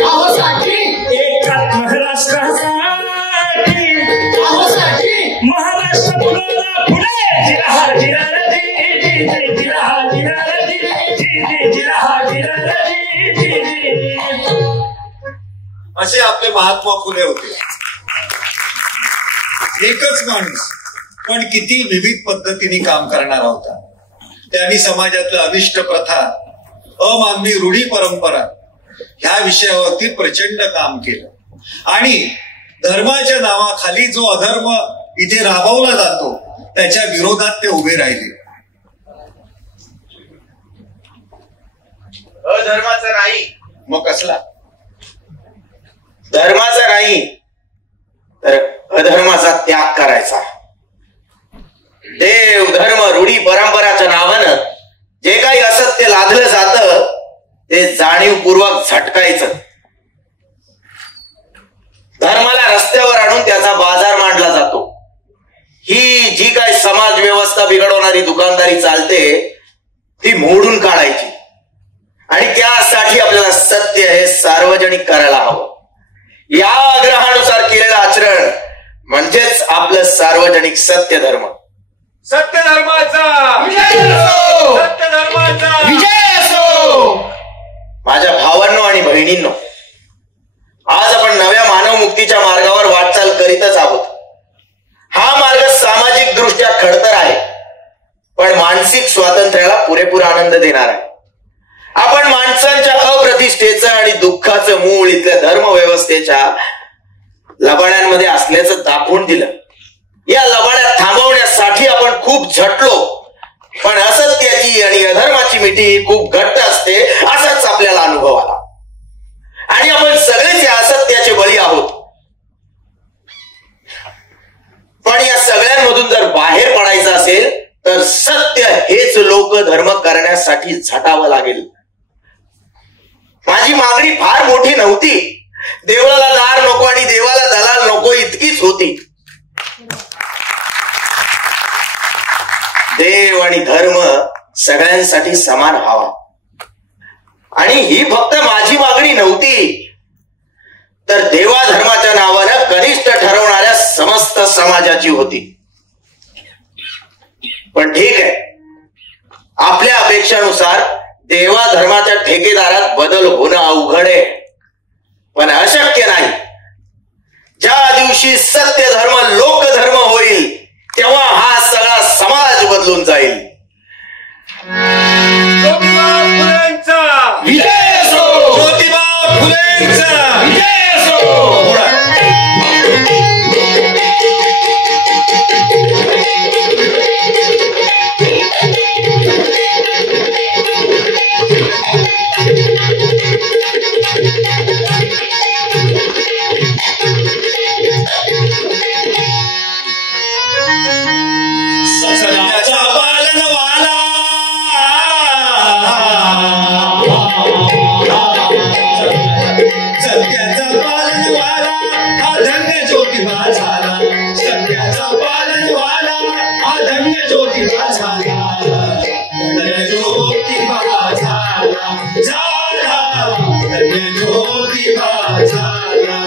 अहो साठी एकात्म राष्ट्रासाठी अहो साठी महाराष्ट्र फुलाला फुले असे आपले महात्मा फुले होते. एकच माणूस पण किती विविध पद्धतीने काम करणारा होता. त्यांनी समाजातल्या अनिष्ट प्रथा, अमानवी रूढी परंपरा ह्या विषयावरती प्रचंड काम केलं आणि धर्माच्या नावाखाली जो अधर्म इथे राबवला जातो त्याच्या विरोधात ते उभे राहिले. अधर्माचा नाही मग कसला? धर्माचा नाही तर अधर्माचा त्याग करायचा. देव धर्म रूढी परंपराच्या नावानं जे काही असत्य लादलं जातं ते जाणीवपूर्वक झटकायचं. धर्माला रस्त्यावर आणून त्याचा बाजार मांडला जातो. ही जी काय समाज व्यवस्था बिघडवणारी दुकानदारी चालते ती मोडून काढायची आणि त्यासाठी आपल्याला सत्य हे सार्वजनिक करायला हवं. या आग्रहानुसार केलेलं आचरण म्हणजेच आपलं सार्वजनिक सत्य धर्म. सत्य धर्माचा सत्य धर्माचा विजय असो. माझ्या भावांनो आणि बहिणींनो, आज आपण नव्या मानवमुक्तीच्या मार्गावर वाटचाल करीतच आहोत. हा मार्ग सामाजिक दृष्ट्या खडतर आहे पण मानसिक स्वातंत्र्याला पुरेपूर आनंद देणार आहे. आपण माणसांच्या अप्रतिष्ठेचं आणि दुःखाचं मूळ इथल्या धर्मव्यवस्थेच्या लबाड्यांमध्ये असल्याचं दाखवून दिलं. या लबाड्या थांबवण्यासाठी आपण खूप झटलो पण असत्याची आणि अधर्माची मिठी खूप घट्ट असते असाच आपल्याला अनुभव आला आणि आपण सगळेच या असत्याचे बळी आहोत. पण या सगळ्यांमधून जर बाहेर पडायचं असेल तर सत्य हेच लोक धर्म करण्यासाठी झटावं लागेल. माझी मागणी फार मोठी नव्हती. देवळाला दार नको आणि देवाला दलाल नको इतकीच होती. देव आणि धर्म सगळ्यांसाठी समान व्हावा आणि ही फक्त माझी मागणी नव्हती तर देवा धर्माच्या नावानं कनिष्ठ ठरवणाऱ्या समस्त समाजाची होती. पण ठीक आहे, आपल्या अपेक्षानुसार देवा धर्माच्या ठेकेदारात बदल होणं अवघड आहे पण अशक्य नाही. ज्या दिवशी सत्य धर्म लोकधर्म होईल तेव्हा हा सगळा समाज बदलून जाईल. ज्योतिबा फुलेंचा विजय असो. ज्योतिबा फुलेंचा विजय असो. सत्याच्या पालन ज्योतिबा झाला, सत्याचा पालनवाला हा धन्य ज्योतिबा झाला, धन्य ज्योतिबा झाला, झाला धन्य ज्योतिबा झाला.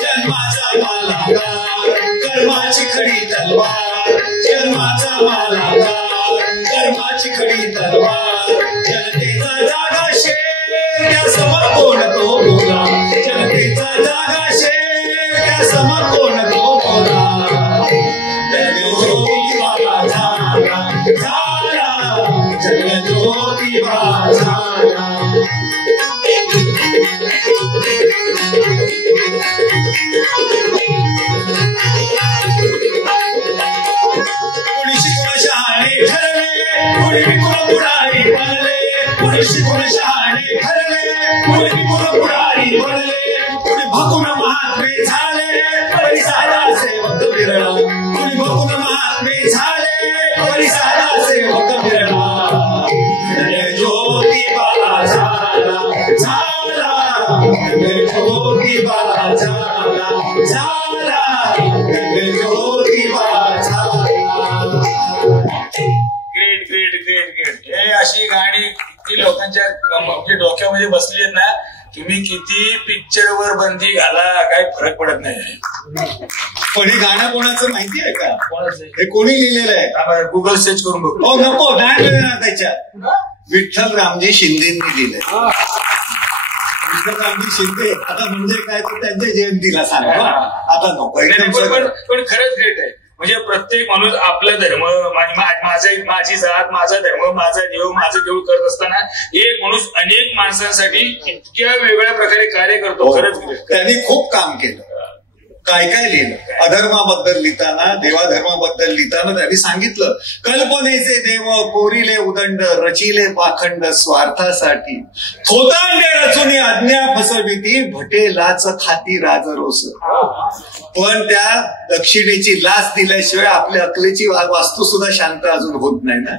जन्माचा मालाकार कर्माची खडी तलवार, जन्माचा मालाकार कर्माची खडी तलवार, जनतेचा जागा शेर त्या समोर कोण तो बोला, जनतेचा जागा शेर त्या समोर कोण तो बोला. ज्योतिबा झाला, झाला जय ज्योतिबा झाला. कोणी शिकून शहाणे ठरले, कोणी विकून पुढारी बनले, कोणी शिकून शहाणे ठरले, कोणी विकून पुढारी बनले, कोणी भगून महात्मे झाले, कोणी साधा सेवक विरळा, कोणी भगून महात्मे झाले, कोणी साधा सेवक विरळा. जय ज्योतिबा झाला, झाला जय ज्योतिबा झाला, झाला जय ज्योतिबा झाला. Great great great great. हे अशी गाणी किती लोकांच्या म्हणजे डोक्यामध्ये बसली आहेत ना, तुम्ही किती पिक्चरवर बंदी घाला काही फरक पडत नाही. पण हे गाणं कोणाचं माहिती आहे का? कोणाचं? हे कोणी लिहिलेलं आहे? गुगल सर्च करून बघ. हो नको, नाही लिहिणार त्याच्यात. विठ्ठल रामजी शिंदेंनी लिहिलंय. विठ्ठल रामजी शिंदे आता म्हणजे काय तर त्यांच्या जयंतीला सांगा आता नको. पण खरंच ग्रेट आहे. म्हणजे प्रत्येक माणूस आपला धर्म, माझी जात, माझा धर्म, माझा देव, माझं देव करत असताना एक माणूस अनेक माणसांसाठी इतक्या वेगवेगळ्या प्रकारे कार्य करतो. खरंच त्यांनी खूप काम केलं. काय काय लिहिलं? अधर्माबद्दल लिहिताना, देवाधर्माबद्दल लिहिताना त्यांनी सांगितलं, कल्पनेचे देव कोरिले उदंड, रचिले पाखंड स्वार्थासाठी, थोतांडे रचुनी आज्ञा फसविती, भटेलाच खाती राजरोस. पण त्या दक्षिणेची लाच दिल्याशिवाय आपल्या अकलेची वास्तू सुद्धा शांत अजून होत नाही ना.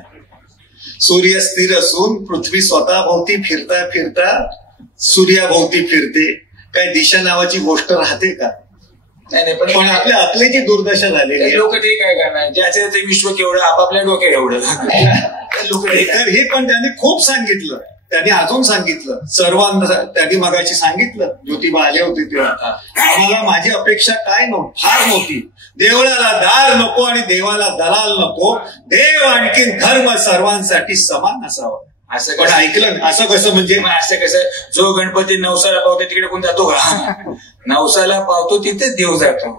सूर्य स्थिर असून पृथ्वी स्वतःभोवती फिरता फिरता सूर्याभोवती फिरते. काय दिशा नावाची गोष्ट राहते का? पण आपल्या अकलेची दुर्दशा झालेली. लोक ते काय करणार, ज्याचे ते विश्व केवढं आपापल्या डोक्यात एवढं लोक. तर हे पण त्यांनी खूप सांगितलं. त्यांनी अजून सांगितलं सर्वांना. त्यांनी मगाशी सांगितलं, ज्योतिबा आले होते तेव्हा, आम्हाला माझी अपेक्षा काय नव्हती, फार नव्हती. देवळाला दार नको आणि देवाला दलाल नको. देव आणखीन धर्म सर्वांसाठी समान असावा. असं पण ऐकलं ना? असं कसं म्हणजे? असं कसं, जो गणपती नवसाला पावतो तिकडे कोण जातो का? नवसाला पावतो तिथेच देव जातो.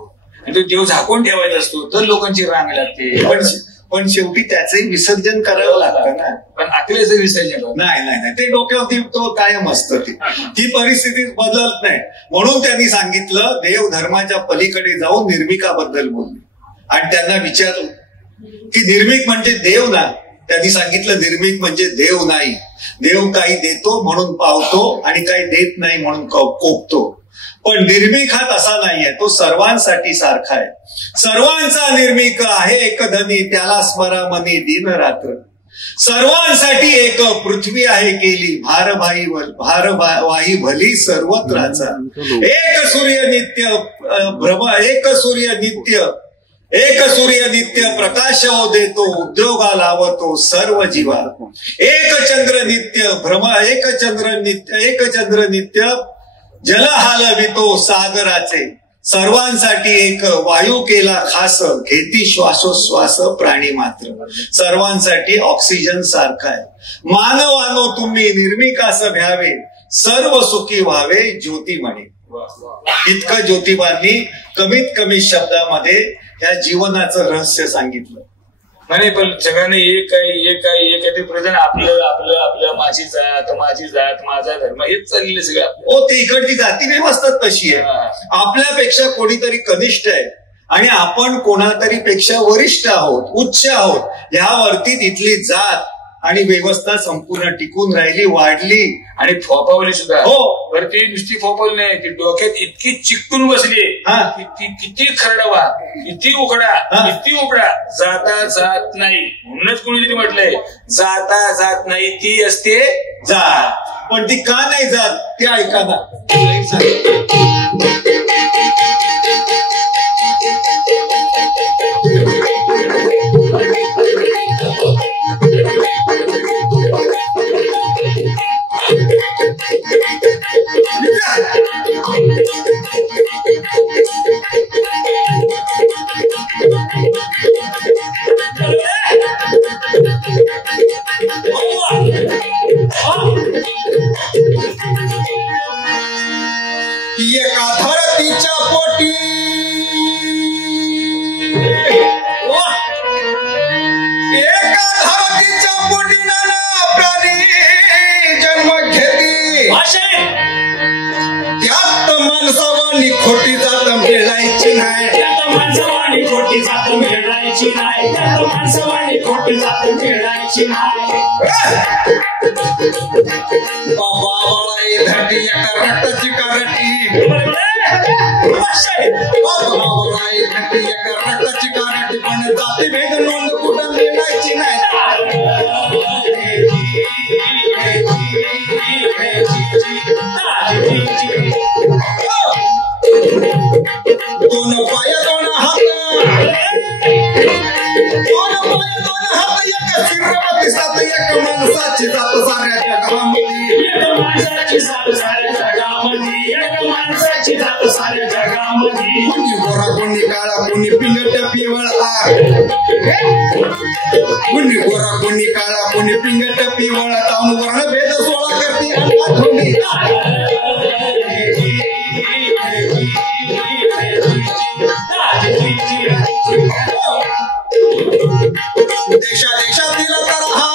आणि तो देव झाकून ठेवायचा असतो तर लोकांची रांग लागते. पण शेवटी त्याचंही विसर्जन करावं लागतं ना. पण अकलेचं विसर्जन नाही ते डोक्यावरती तो कायम असतं. ती परिस्थिती बदलत नाही. म्हणून त्यांनी सांगितलं, देव धर्माच्या पलीकडे जाऊन निर्मिकाबद्दल बोलले. आणि त्यांना विचारलं की निर्मिक म्हणजे देव ना? त्यांनी सांगितलं, निर्मिक म्हणजे देव नाही. देव काही देतो म्हणून पावतो आणि काही देत नाही म्हणून कोपतो. पण निर्मिक हा तसा नाहीये. तो सर्वांसाठी सारखा आहे. सर्वांचा निर्मिक आहे एकधनी, त्याला स्मरामनी दिन रात्र. सर्वांसाठी एक पृथ्वी आहे केली, भारवाही भली सर्वत्राचा. एक सूर्य नित्य प्रकाश देतो, उद्योगा लावतो सर्व जीवा. एक चंद्र नित्य जल हालवितो सागराचे. सर्वांसाठी एक वायू केला खास, घेती श्वासोश्वास प्राणी मात्र. सर्वांसाठी ऑक्सिजन सारखा आहे. मानवानो तुम्ही निर्मिकास भ्यावे, सर्व सुखी व्हावे ज्योती म्हणे. इतकं ज्योतिबांनी कमीत कमी शब्दामध्ये या जीवनाचं रहस्य सांगितलं. म्हणे पण सगळ्यांना एक आहे ते प्रजन आपलं माझी जात माझा धर्म हेच चाललेलं सगळं. हो, ते इकडची जाती व्यवस्था तशी आहे. आपल्यापेक्षा कोणीतरी कनिष्ठ आहे आणि आपण कोणातरी पेक्षा वरिष्ठ आहोत, उच्च आहोत. ह्यावरती तिथली जात आणि व्यवस्था संपूर्ण टिकून राहिली, वाढली आणि फोपावली सुद्धा. हो. बरं ती नुसती फोपावली नाही, ती डोक्यात इतकी चिकटून बसली की ती किती खरडवा, किती उघडा, किती उघडा, जाता जात नाही. म्हणूनच कोणीतरी म्हटलंय जाता जात नाही ती असते जात. पण ती का नाही जात ते ऐका ना. एका धरतीच्या पोटी नाना प्राणी जन्म घेती, त्यात माणसावानी खोटी जात मिळायची नाही. त्यात माणसावानी खोटी जात मिळायची नाही. त्यात माणसावानी खोटी जात मिळायची नाही. बाबा बाळाई धाटी एका रक्ताची कारटी, बाबा बाळाई धाटी एका रक्ताची कारटी, पण जाती भेद नोंद कुठं मिळायची नाही. दोन पाय दोन हात, दोन पाय दोन हात, एक शिरवती साथ, एक माणसाची जात साऱ्या जगामध्ये. एक माणसाची जात साऱ्या जगामध्ये. एक माणसाची जात साऱ्या जगामध्ये. कोणी गोरा कोणी काळा कोणी पिंगट पिवळा, कोणी गोरा कोणी काळा कोणी पिंगट पिवळा, ताम वर्ण भेद सोळा करते आठवणी. देशादेशातील तऱ्हा,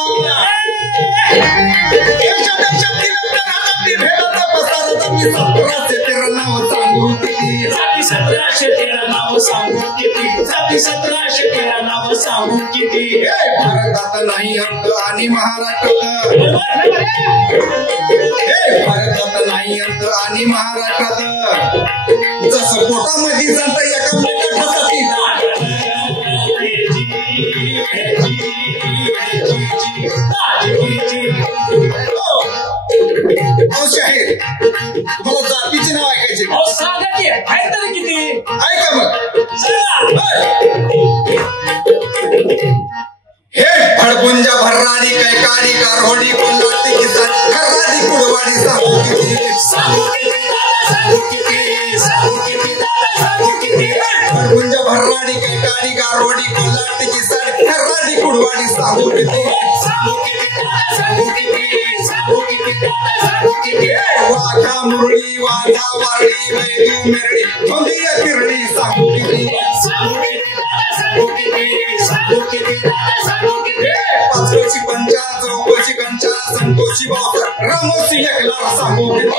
देशादेशातील तऱ्हाची भेदाचा पसार, जाती 1713 नाव सांगू किती. जाती 1713 नाव सांगू किती. जाती 1713 नाव सांगू किती. भारतात नाही अंत आणि महाराष्ट्रात, भारतात नाही अंत आणि महाराष्ट्रात, जसं पोटामध्ये जात एका मिनिटासाठी शाहीर. तुम्हाला जातीचे नाव ऐकायचे? सांगा की आहे तरी किती. ऐका मग. हे फडपुंजा भर्राडी कैकाडी कारहोडी कोल्हाटी किसान खर्राडी कुडवाडी सांगू किती. सांगू किती दादा सांगू किती. सांगू किती दादा सांगू किती. फडपुंजा भर्राडी कैकाडी कारहोडी कोल्हाटी किसान खर्राडी कुडवाडी सांगू किती. सांगू किती दादा सांगू किती. सांगू किती दादा सांगू किती. वाघा मुरळी वाघा वारडी वैदू मेरडी धोंदिया किरडी सांगू किती. सांगू किती दादा सांगू किती. सांगू किती दादा सांगू किती. पाचवची पंचा चौकशी कंचा संतोषी बाप रामोशी एकला सांगू किती.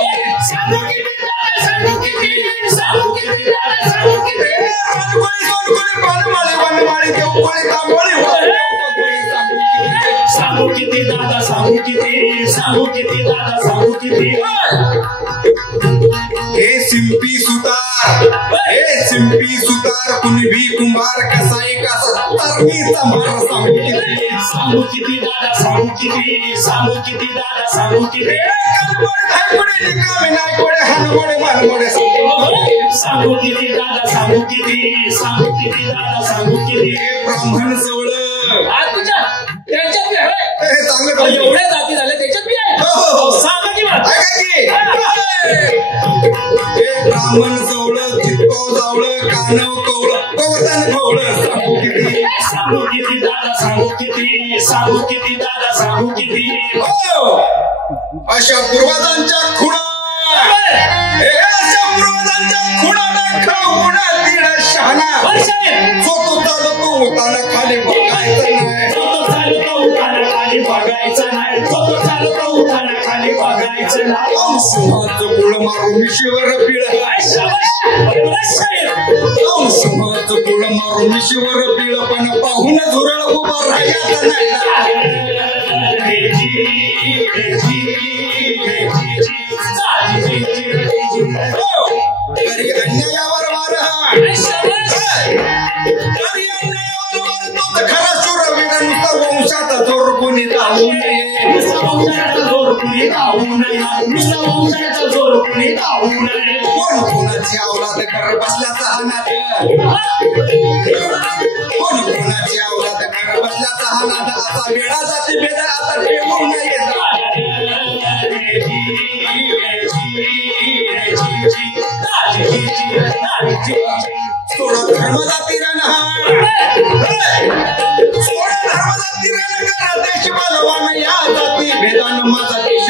सांगू किती दादा सांगू किती. सांगू किती दादा सांगू किती. रानकोळी सोनकोळी पानमाळी वनमाळी देवकोळी तांबोळी सांगू किती दादा सांगू किती. सांगू किती दादा सांगू किती. हे शिंपी सुतार, हे शिंपी सुतार कुणी भी कुंभार कसाई कसा तरवीचा मार सांगू किती. सांगू किती दादा सांगू किती. सांगू किती दादा सांगू किती. सांगू किती दादा सांगू किती. सांगू किती दादा सांगू किती. ब्राह्मण सवळ तुझ्या त्यांच्यात बी आहे. हे चांगलं एवढ्या जाती झाल्या त्याच्यात बी आहे. सांगा की मग. हे ब्राह्मण सवळ चित्पाव जावळ कानव कवळ कवतन खवळ सांगू किती. सांगू किती दादा सांगू किती. सांगू किती दादा सांगू किती. अशा पूर्वजांच्या खुणा, हे अशा पूर्वजांच्या खुणा दाखवून दीड शहाणा, जो तो चालतो उताना खाली बघायचं नाही. जो तो चालतो उताना खाली बघायचं नाही. जो तो चालतो उताना खाली बघायचं नाही. सिंहाचं कुळ मारून मिशीवर पिळ, सिंहाचं कुळ मारून मिशीवर पिळ, पण पाहून झुरळ उभा राहायचं नाही. तरी अन्यायावर वार खरा शूरवीर नुसता वंशाचा जोर कोणी धावू नये कोण कोणाची अवलाद कर बसल्याचा हा नाद कोण कोणाची अवलाद कर बसल्याचा हा नाद असा वेळा जाती भेद आता ठेवून नाही सोडा धर्मजाती देश बलवान या जाती भेदान माझा देश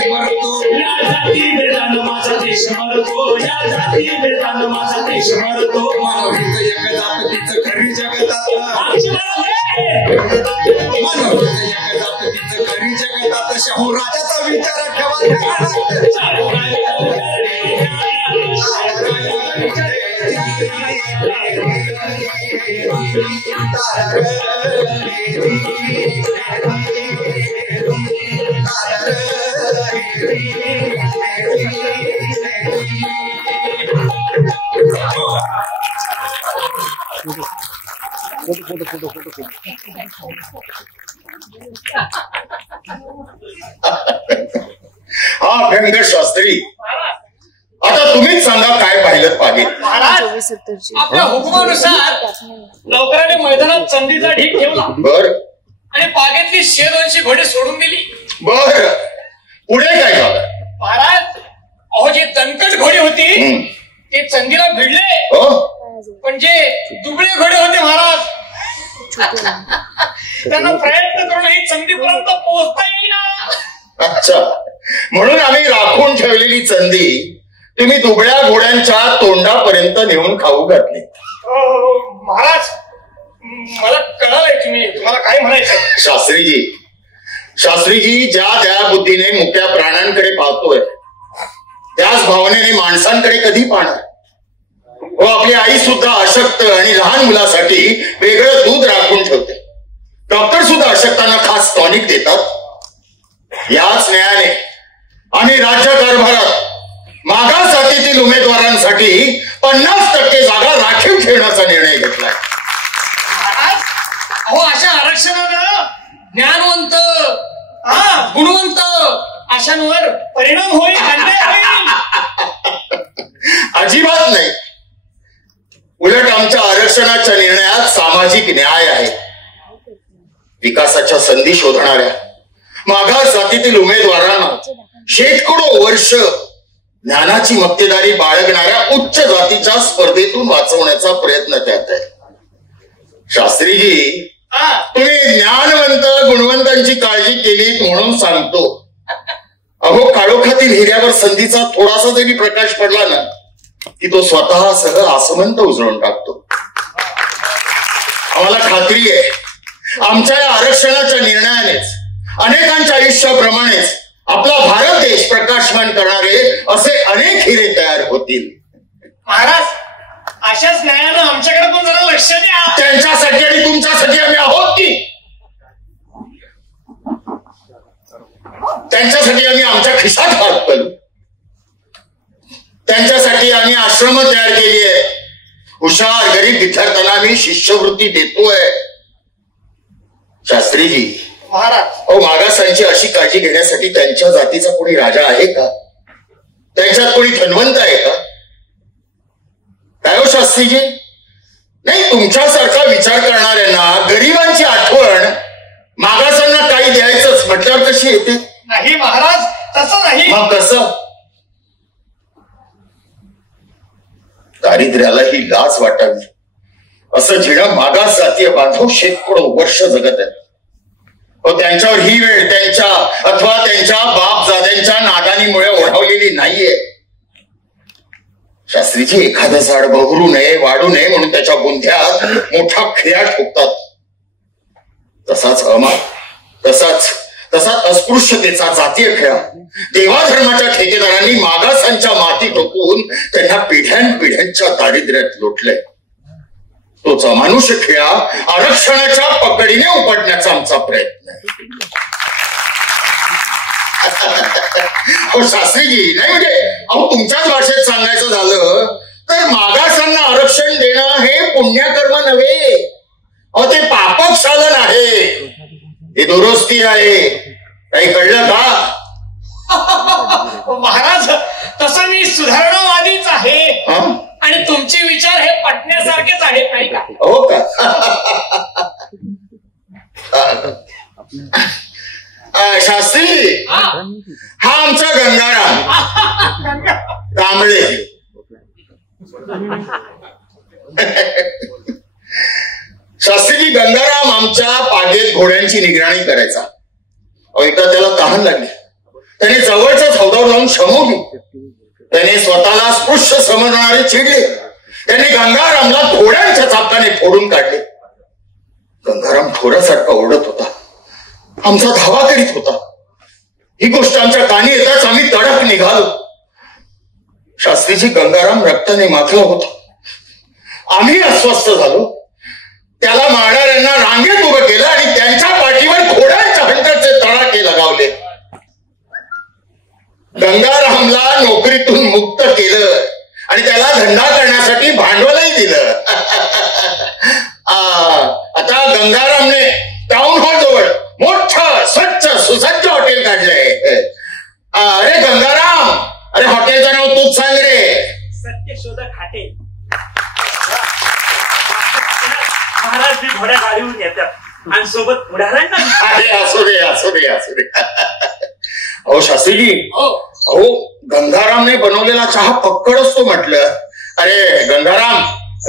मरतो मानवतेचं एक जात तिचं खरी जगतात मानवतेचं एक जात तिचं खरी जगतात शाहू राजाचा विचार ठेवा हा अभ्यंकर शास्त्री, आता तुम्हीच सांगा काय पाहिलं पाहिजे. आपल्या हुकुमानुसार लवकराने मैदानात चंदीचा ढीक ठेवला. बर. आणि बागेतली 100-200 घोडे सोडून दिली. बर. पुढे काय झालं महाराज? अहो जी दणकट घोडी होती ते चंदीला भिडले. पण जे दुबळे घोडे होते महाराज त्यांना प्रयत्न करूनही चंदीपर्यंत पोहोचता येईना. अच्छा, म्हणून आम्ही राखून ठेवलेली चंदी तुम्ही दुबळ्या घोड्यांच्या तोंडापर्यंत नेऊन खाऊ घातली. महाराज मला कळालंय तुम्हाला काय म्हणायचं. शास्त्रीजी ज्या बुद्धीने मुक्या प्राण्यांकडे पाहतोय त्याच भावनेने माणसांकडे कधी पाहणार. व आपली आई सुद्धा अशक्त आणि लहान मुलासाठी वेगळं दूध राखून ठेवते. डॉक्टर सुद्धा अशक्तांना खास टॉनिक देतात. याच न्यायाने आम्ही राज्यकारभारात मागास जातीतील उमेदवारांसाठी 50% जागा राखीव ठेवण्याचा निर्णय घेतलाय. अहो अशा आरक्षणानं ज्ञानवंत गुणवंत अशांवर परिणाम होईल. अजिबात नाही. उलट आमच्या आरक्षणाच्या निर्णयात सामाजिक न्याय आहे. विकासाच्या संधी शोधणाऱ्या मागास जातीतील उमेदवारांना शेकडो वर्ष ज्ञानाची मक्तेदारी बाळगणाऱ्या उच्च जातीच्या स्पर्धेतून वाचवण्याचा प्रयत्न त्यात आहे. शास्त्रीजी, तुम्ही ज्ञानवंत गुणवंतांची काळजी केलीत म्हणून सांगतो. अहो काळोखातील हिऱ्यावर संधीचा थोडासा जरी प्रकाश पडला ना की तो स्वतः सगळं आसमंत उजळून टाकतो. आम्हाला खात्री आहे आमच्या या आरक्षणाच्या निर्णयानेच अनेकांच्या आयुष्याप्रमाणेच आपला भारत देश प्रकाशमान करणारे असे अनेक हिरे तयार होतील. महाराज अशाच न्यायानं आमच्याकडे पण जरा लक्ष द्या. त्यांच्यासाठी आणि तुमच्यासाठी आम्ही आहोत की. त्यांच्यासाठी आम्ही आमच्या खिशात हात घालू. त्यांच्यासाठी आम्ही आश्रम तयार केली आहे. हुशार गरीब विद्यार्थ्यांना आम्ही शिष्यवृत्ती देतोय. शास्त्रीजी, महाराज मागासांची अशी काळजी घेण्यासाठी त्यांच्या जातीचा कोणी राजा आहे का? त्यांच्यात कोणी धनवंत आहे का? काय हो शास्त्रीजी? नाही, तुमच्यासारखा विचार करणाऱ्यांना गरिबांची आठवण मागासांना काही द्यायचंच म्हटल्यावर कशी येते? नाही महाराज, तसं नाही. मग कसं? दारिद्र्याला ही लाज वाटावी असं जिणं मागास जातीय बांधव शेकडो वर्ष जगत आहेत. त्यांच्यावर ही वेळ त्यांच्या अथवा त्यांच्या बापजाद्यांच्या नादानीमुळे ओढावलेली नाहीये. शास्त्रीजी, एखादं झाड बहरू नये, वाढू नये म्हणून त्याच्या बुंध्यात मोठा खिळा ठोकतात. तसाच अस्पृश्यतेचा जातीय खेळा देवाधर्माच्या ठेकेदारांनी मागासांच्या माती ठोकून त्यांना पिढ्यानपिढ्यांच्या दारिद्र्यात लोटलंय. तोच अमानुष खेळा आरक्षणाच्या पकडीने उपटण्याचा आमचा प्रयत्न आहे. हो शास्त्रीजी, नाही म्हणजे अहो तुमच्याच भाषेत सांगायचं झालं तर मागासांना आरक्षण देणं हे पुण्यकर्म नव्हे, अहो ते पापक्षालन आहे, ही दुरुस्ती आहे. काही कळलं का? महाराज तसं मी सुधारणावादीच आहे आणि तुमचे विचार हे पटण्यासारखेच आहेत नाही का? हो का? शास्त्री, हा आमचा गंगाराम कांबळे. शास्त्रीजी, गंगाराम आमच्या पागेत घोड्यांची निगराणी करायचा. एकदा त्याला तहान लागली, त्याने जवळच हौदावर जाऊन शमवली. त्याने स्वतःला स्पृश्य समजणारे चिडले. त्याने गंगारामला घोड्यांच्या चापकाने फोडून काढले. गंगाराम थोड्यासारखा ओरडत होता, आमचा धावा करीत होता. ही गोष्ट आमच्या कानी येताच आम्ही तडक निघालो. शास्त्रीजी, गंगाराम रक्ताने माखला होता. आम्ही अस्वस्थ झालो. त्याला मारणाऱ्यांना रांगेत उभं केलं आणि त्यांच्या पाठीवर घोड्यांच्या हंटाचे तडाखे लगावले. गंगारामला नोकरीतून मुक्त केलं आणि त्याला धंदा करण्यासाठी भांडवलही दिलं. आता गंगारामने टाउन हॉल जवळ मोठं स्वच्छ सुसज्ज हॉटेल काढलंय. अरे गंगाराम, अरे हॉटेलचं नाव तूच सांग रे. सत्यशोधक हॉटेल. महाराज मी घोड्या गाडीवरून येतात आणि सोबत उडाऱ्यांना. अरे असू दे असू दे असू दे. अहो शास्त्रीजी, हो गंगारामने बनवलेला चहा पक्कड असतो म्हटलं. अरे गंगाराम,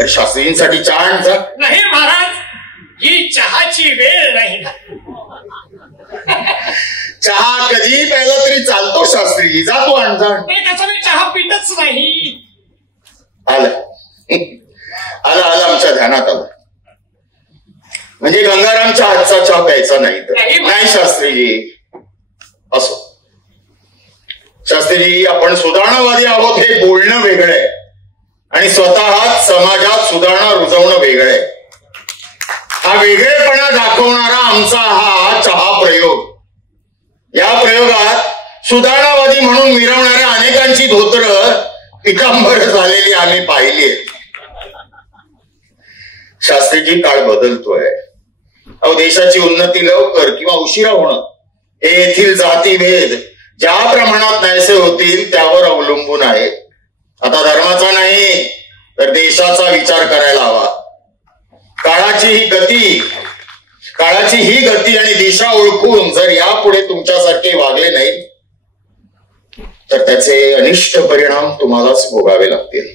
शास्त्रीजींसाठी चहा आणचा. नाही महाराज, ही चहाची वेळ नाही. चहा कधी प्यायला तरी चालतो शास्त्रीजी, जा तू आण जा. त्याचा मी चहा पितच नाही. आलं आलं आलं आमच्या ध्यानात आलं. म्हणजे गंगारामच्या हातचा चहा प्यायचा नाही तर नाही शास्त्रीजी. असो शास्त्रीजी, आपण सुधारणावादी आहोत हे बोलणं वेगळं आहे आणि स्वतः समाजात सुधारणा रुजवणं वेगळं आहे. हा वेगळेपणा दाखवणारा आमचा हा चहा प्रयोग. या प्रयोगात सुधारणावादी म्हणून मिरवणाऱ्या अनेकांची धोतरं पितांबर झालेली आम्ही पाहिली. शास्त्रीजी, काळ बदलतोय. अहो देशाची उन्नती लवकर किंवा उशिरा होणं हे येथील जातीभेद ज्या प्रमाणात नाहीसे होतील त्यावर अवलंबून आहे. आता धर्माचा नाही तर देशाचा विचार करायला हवा. काळाची ही गती आणि दिशा ओळखून जर यापुढे तुमच्यासारखे वागले नाही तर त्याचे अनिष्ट परिणाम तुम्हालाच भोगावे लागतील.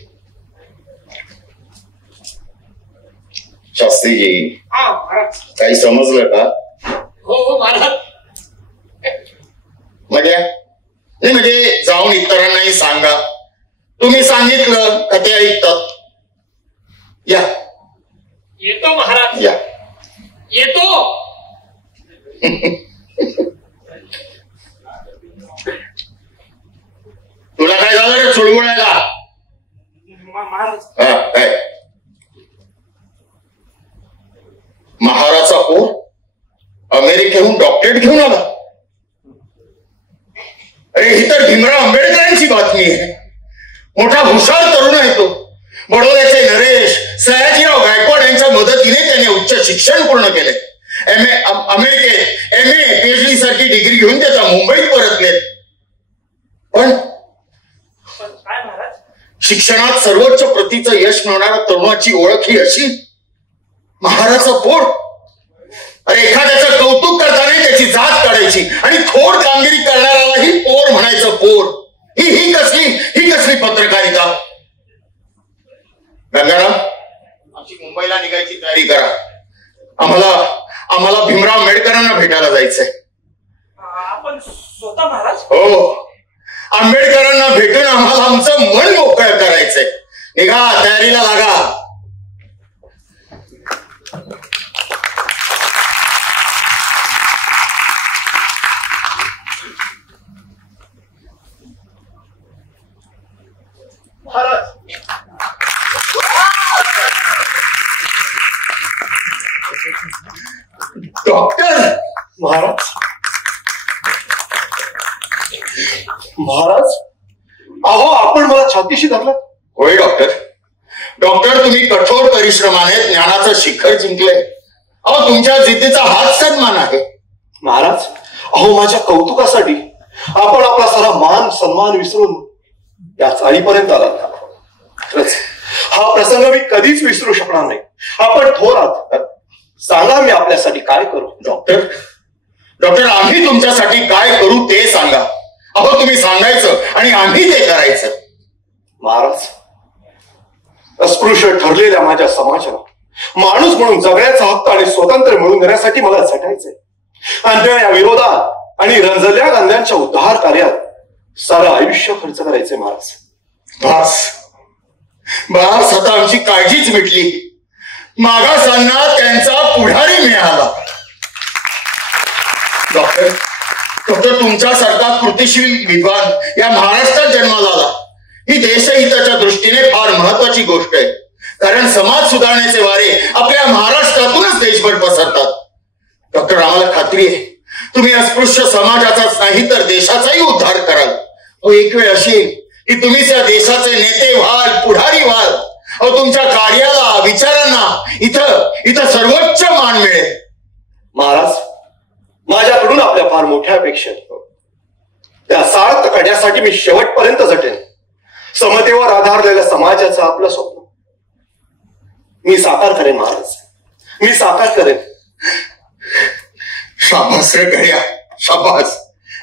शास्त्रीजी, काही समजलं का? हो महाराज. म्हणजे जाऊन इतरांनाही सांगा. तुम्ही सांगितलं का ते ऐकतात. या येतो महाराज, या येतो. तुला काय झालं रे चुळबुळायला? महाराज, काय महाराचा पोर अमेरिकेहून डॉक्टरेट घेऊन आला? अरे ही तर भीमराव आंबेडकरांची बातमी आहे. मोठा हुशार तरुण आहे तो. बडोद्याचे नरेश सयाजीराव गायकवाड यांच्या मदतीने त्याने उच्च शिक्षण पूर्ण केले. अमेरिकेत MA PhD साठी डिग्री घेऊन त्याचा मुंबईत परतलेत. पण काय महाराज, शिक्षणात सर्वोच्च प्रतीचं यश मिळवणाऱ्या तरुणाची ओळख ही अशी महाराचा पोर. अरे एखाद्याचं कौतुक करताना त्याची जात काढायची आणि थोर कामगिरी करणाऱ्यालाही पोर म्हणायचं. पोर ही कसली पत्रकारिता? गंगाराम, आमची मुंबईला निघायची तयारी करा. आम्हाला भीमराव आंबेडकरांना भेटायला जायचंय. आपण स्वतः महाराज? हो, आंबेडकरांना भेटून आम्हाला आमचं मन मोकळं करायचंय. निघा, तयारीला लागा. डॉक्टर महाराज, महाराज, अहो आपण मला छातीशी धरला. होय डॉक्टर. डॉक्टर, तुम्ही कठोर परिश्रमाने ज्ञानाचं शिखर जिंकलंय. अहो तुमच्या जिद्दीचा हाच सन्मान आहे. महाराज, अहो माझ्या कौतुकासाठी आपण आपला सारा मान सन्मान विसरून या चाळीपर्यंत आला. खरंच हा प्रसंग मी कधीच विसरू शकणार नाही. आपण थोर आहात, सांगा मी आपल्यासाठी काय करू. डॉक्टर, आम्ही तुमच्यासाठी काय करू ते सांगा. अहो तुम्ही सांगायचं आणि आम्ही ते करायचं. महाराज, अस्पृश्य ठरलेल्या माझ्या समाजाला माणूस म्हणून जगण्याचा हक्क आणि स्वातंत्र्य मिळवून देण्यासाठी मला झटायचंय. अन्याया विरोधात आणि रंजल्या गांध्यांच्या उद्धार कार्यात सारं आयुष्य खर्च करायचंय. महाराज, बस आता आमची काळजीच मिटली. मागासांना त्यांचा पुढारी मिळाला. डॉक्टर, तुमच्यासारखा कृतिशील विद्वान या महाराष्ट्रात जन्माला आला ही देशहिताच्या दृष्टीने फार महत्वाची गोष्ट आहे. कारण समाज सुधारण्याचे वारे आपल्या महाराष्ट्रातूनच देशभर पसरतात. डॉक्टर, आम्हाला खात्री आहे तुम्ही अस्पृश्य समाजाचाच नाही तर देशाचाही उद्धार कराल. एक वेळ अशी की तुम्हीच या देशाचे नेते व्हाल, पुढारी व्हाल. तुमच्या कार्याला, विचारांना इथं सर्वोच्च मान मिळेल. महाराज, माझ्याकडून आपल्या फार मोठ्या अपेक्षा आहेत. त्या सार्थ करण्यासाठी मी शेवटपर्यंत झटेन. समतेवर आधारलेल्या समाजाचं आपलं स्वप्न मी साकार करेन. महाराज, मी साकार करेन. शाबास रे गड्या, शाबास.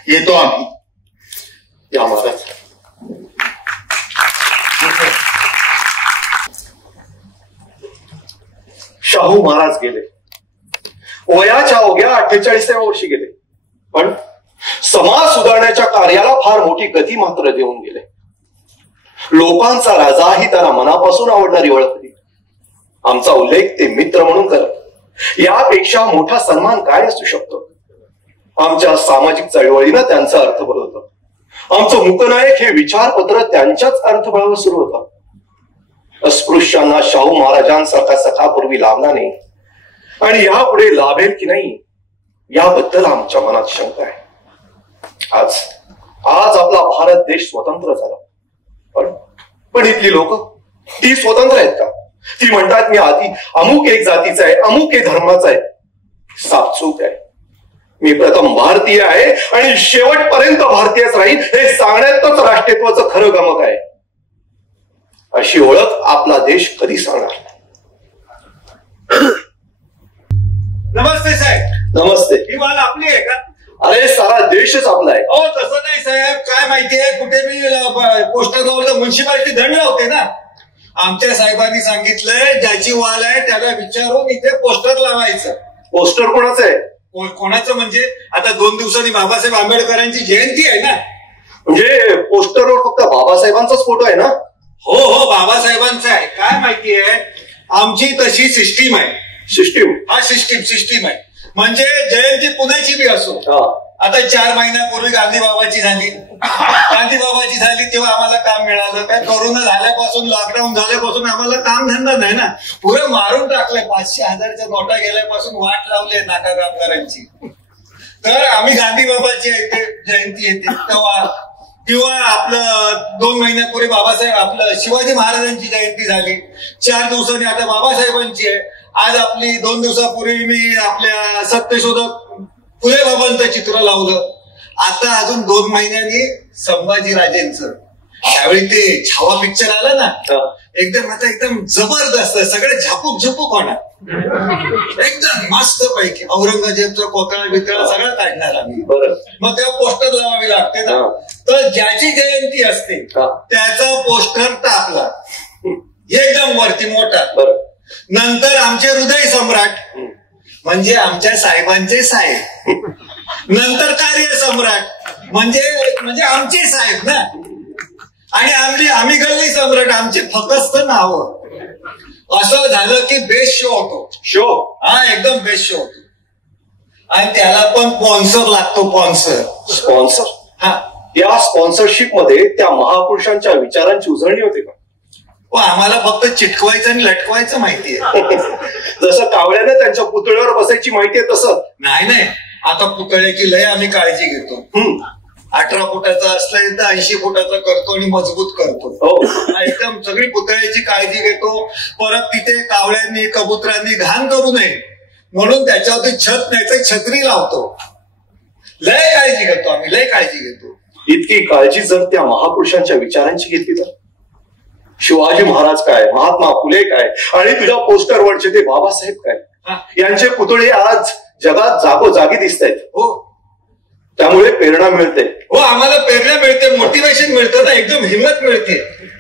येतो आम्ही. या महाराज. शाहू महाराज गेले. वयाच्या अवघ्या 48व्या वर्षी गेले. पण समाज सुधारण्याच्या कार्याला फार मोठी गती मात्र देऊन गेले. लोकांचा राजा ही त्यांना मनापासून आवडणारी ओळख दिली. आमचा उल्लेख ते मित्र म्हणून करत यापेक्षा मोठा सन्मान काय असू शकतो. आमच्या सामाजिक चळवळीनं त्यांचा अर्थबळ होतं. आमचं मुकनायक हे विचारपत्र त्यांच्याच अर्थबळावर सुरू होतं. अस्पृश्यांना शाहू महाराजांसारखा सखापूर्वी लाभला नाही आणि यापुढे लाभेल की नाही याबद्दल आमच्या मनात शंका आहे. आज आपला भारत देश स्वतंत्र झाला. पण इथली लोक ती स्वतंत्र आहेत का? ती म्हणतात मी आधी अमुक एक जातीचा आहे, अमुक एक धर्माचा आहे. सापचूक आहे. मी प्रथम भारतीय आहे आणि शेवटपर्यंत भारतीयच राहील हे सांगण्यातच राष्ट्रीयत्वाचं खरं गमक आहे. अशी ओळख आपला देश कधी सांगणार? नमस्ते साहेब. नमस्ते. ही माल आपली आहे का? अरे सारा देशच आपला आहे. हो तसं नाही साहेब, काय माहितीये कुठे मी पोस्टर लावलं म्युन्सिपाल्टी दंड लावते ना. आमच्या साहेबांनी सांगितलंय ज्याची वाल आहे त्याला विचारून इथे पोस्टर लावायचं. पोस्टर कोणाचं आहे? कोणाचं म्हणजे आता 2 दिवसांनी बाबासाहेब आंबेडकरांची जयंती आहे ना. म्हणजे पोस्टरवर फक्त बाबासाहेबांचाच फोटो आहे ना? हो हो बाबासाहेबांचा आहे. काय माहितीये आमची तशी सिस्टीम आहे. सिस्टीम? हा सिस्टीम आहे. म्हणजे जयंती पुण्याची बी असो. आता 4 महिन्यापूर्वी गांधी बाबाची झाली तेव्हा आम्हाला काम मिळालं. काय कोरोना झाल्यापासून, लॉकडाऊन झाल्यापासून आम्हाला काम धंदा नाही ना. पुरं मारून टाकलंय. 500,000च्या नोटा गेल्यापासून वाट लावली नाका कामगारांची. तर आम्ही गांधी बाबाची जयंती येते तेव्हा, किंवा आपलं 2 महिन्यापूर्वी बाबासाहेब आपलं शिवाजी महाराजांची जयंती झाली. 4 दिवसांनी आता बाबासाहेबांची आहे. आज आपली 2 दिवसापूर्वी मी आपल्या सत्यशोधक फुले बाबांचं चित्र लावलं. आता अजून 2 महिन्यांनी संभाजीराजेंचं. त्यावेळी ते छावा पिक्चर आला ना, एकदम जबरदस्त. सगळे झापूक होणार. एकदम मस्त पैकी औरंगजेबचा कोकळा बिकळा सगळं काढणार आम्ही. मग तेव्हा पोस्टर लावावी लागते ना. तर ज्याची जयंती असते त्याचा पोस्टर टाकला एकदम वरती मोठा. नंतर आमचे हृदय सम्राट म्हणजे आमच्या साहेबांचे साहेब. नंतर कार्य सम्राट म्हणजे आमचे साहेब ना. आणि आम्ही गल्ली सम्राट, आमचे फकस्त नाव. असं झालं की बेस्ट शो होतो. शो? हा एकदम बेस्ट शो होतो. आणि त्याला पण स्पॉन्सर लागतो. स्पॉन्सर? हा. या स्पॉन्सरशिप मध्ये त्या महापुरुषांच्या विचारांची उजळणी होते का? आम्हाला फक्त चिटकवायचं आणि लटकवायचं माहितीये. जसं कावळ्याने त्यांच्या पुतळ्यावर बसायची माहितीये तसं नाही. आता पुतळ्याची लय आम्ही काळजी घेतो. 18 फुटाचा असला तर 80 फुटाचा करतो आणि मजबूत करतो. एकदम सगळी पुतळ्याची काळजी घेतो. परत तिथे कावळ्यांनी कबुतरांनी घाण करू नये म्हणून त्याच्यावरती छत नाही तर छत्री लावतो. लय काळजी घेतो आम्ही, लय काळजी घेतो. इतकी काळजी जर त्या महापुरुषांच्या विचारांची घेतली तर शिवाजी महाराज काय, महात्मा फुले काय आणि तुझ्या पोस्टरवरचे ते बाबासाहेब काय यांचे पुतळे आज जगात जागोजागी दिसत आहेत. हो, त्यामुळे प्रेरणा मिळते. हो, आम्हाला प्रेरणा मिळते, मोटिवेशन मिळतं ना, एकदम हिंमत मिळते.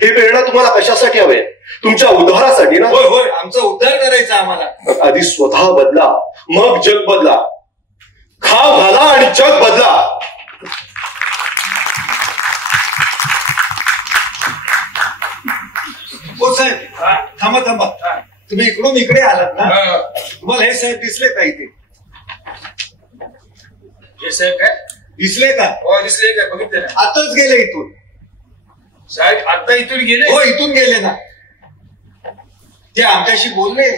ही प्रेरणा तुम्हाला कशासाठी हवी? तुमच्या उद्धारासाठी ना. होय होय, आमचा उद्धार करायचा आम्हाला. आधी स्वतः बदला, मग जग बदला. खाव घाला आणि जग बदला. हो साहेब, थांबा थांबा, तुम्ही इकडून इकडे आलात ना, तुम्हाला हे साहेब दिसले का इथे? हे साहेब काय दिसले का? हो दिसले काय, बघितले ना. आताच गेले इथून साहेब, आता इथून गेले? हो, इथून गेले ना. ते आमच्याशी बोलले.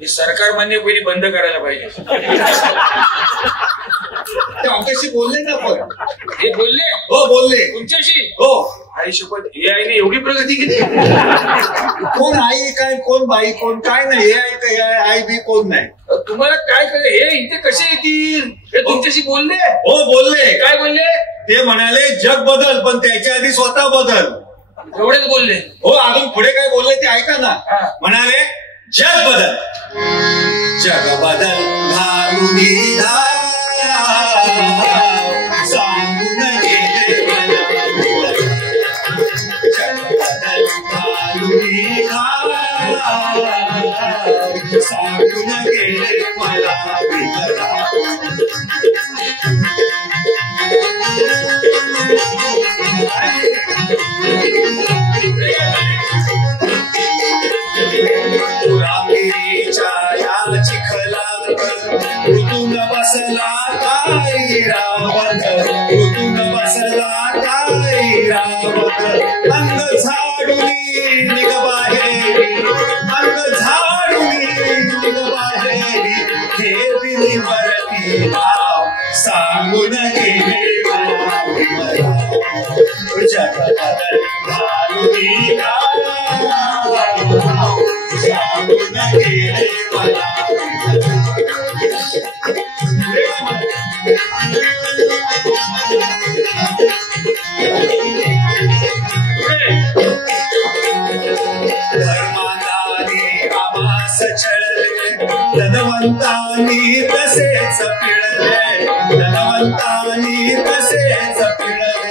हे सरकार मान्य पहिली बंद करायला पाहिजे. ते आमच्याशी बोलले ना. पण हे बोलले? हो बोलले. तुमच्याशी? हो. आई शपथ, हे आईने एवढी प्रगती केली? कोण आई काय, कोण बाई, कोण काय नाही. हे आई बी कोण नाही. तुम्हाला काय कळलं? हे इथे कसे येतील? हे तुमच्याशी बोलले? हो बोलले. काय बोलले? ते म्हणाले जग बदल, पण त्याच्या आधी स्वतः बदल. एवढेच बोलले? हो. अजून पुढे काय बोलले ते ऐका ना. म्हणाले जग बदल, जग बदल घालून सांगून गेले मला. जग बदल घालून सांगून गेले मला. या चिखलात ऋतून बसला काही रावत, ऋतून बसला काही रावत. अंग झाडुनी निघ बाहेरी, अंग झाडुनी निघ बाहेरी. घेतली वरती भाव सांगून गेले मला. जग बदल घालून सांगून गेले मला. धर्मादानी आमास छळले, धनवंतानी तसेच पिळले, धनवंतानी तसेच पिळले.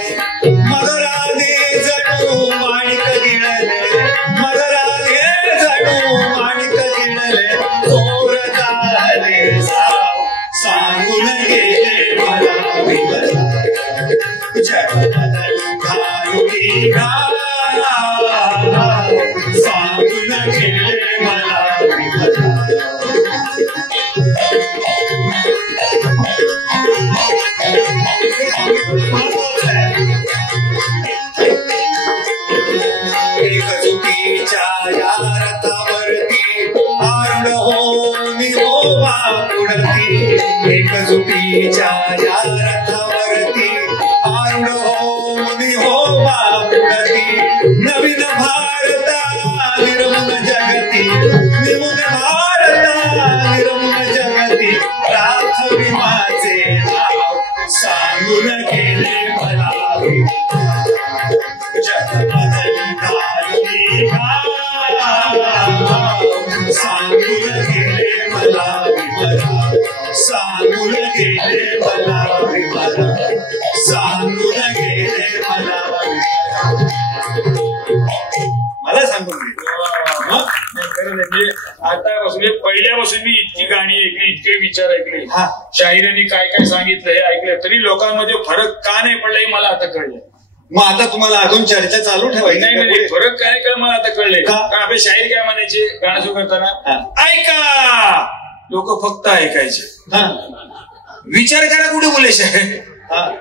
मगराने जणू माणिक गिळले, मगराने जणू माणिक गिळले. चोर झाले साव सांगून गेले मला. जग बदल घालून सांगून गेले मला. एकजुटीच्या या रथावरती आरूढ होऊन होवा पुढती. एकजुटीच्या या रथावरती आरूढ होऊन होवा पुढती. नवीन भारता निर्मून जगती, निर्मून भारता निर्मून जगती. राखवी माझे नाव सांगून गेले मला. जग बदल घालून सांगून गेले मला. सांगून गेले मला. सांगून गेले मला. मला सांगून म्हणजे आतापासून पहिल्यापासून मी इतकी गाणी ऐकली, इतके विचार ऐकले, शाहिरांनी काय काय सांगितलं हे ऐकलं, तरी लोकांमध्ये फरक का नाही पडला हे मला आता कळलं. मग आता तुम्हाला अजून चर्चा चालू ठेवायची? नाही, फरक काय काय मला आता कळले. कारण आपले शाहीर काय म्हणायचे गाणं सुरू करताना? ऐका. लोक फक्त ऐकायचे. विचार करा कुठे बोलायचे,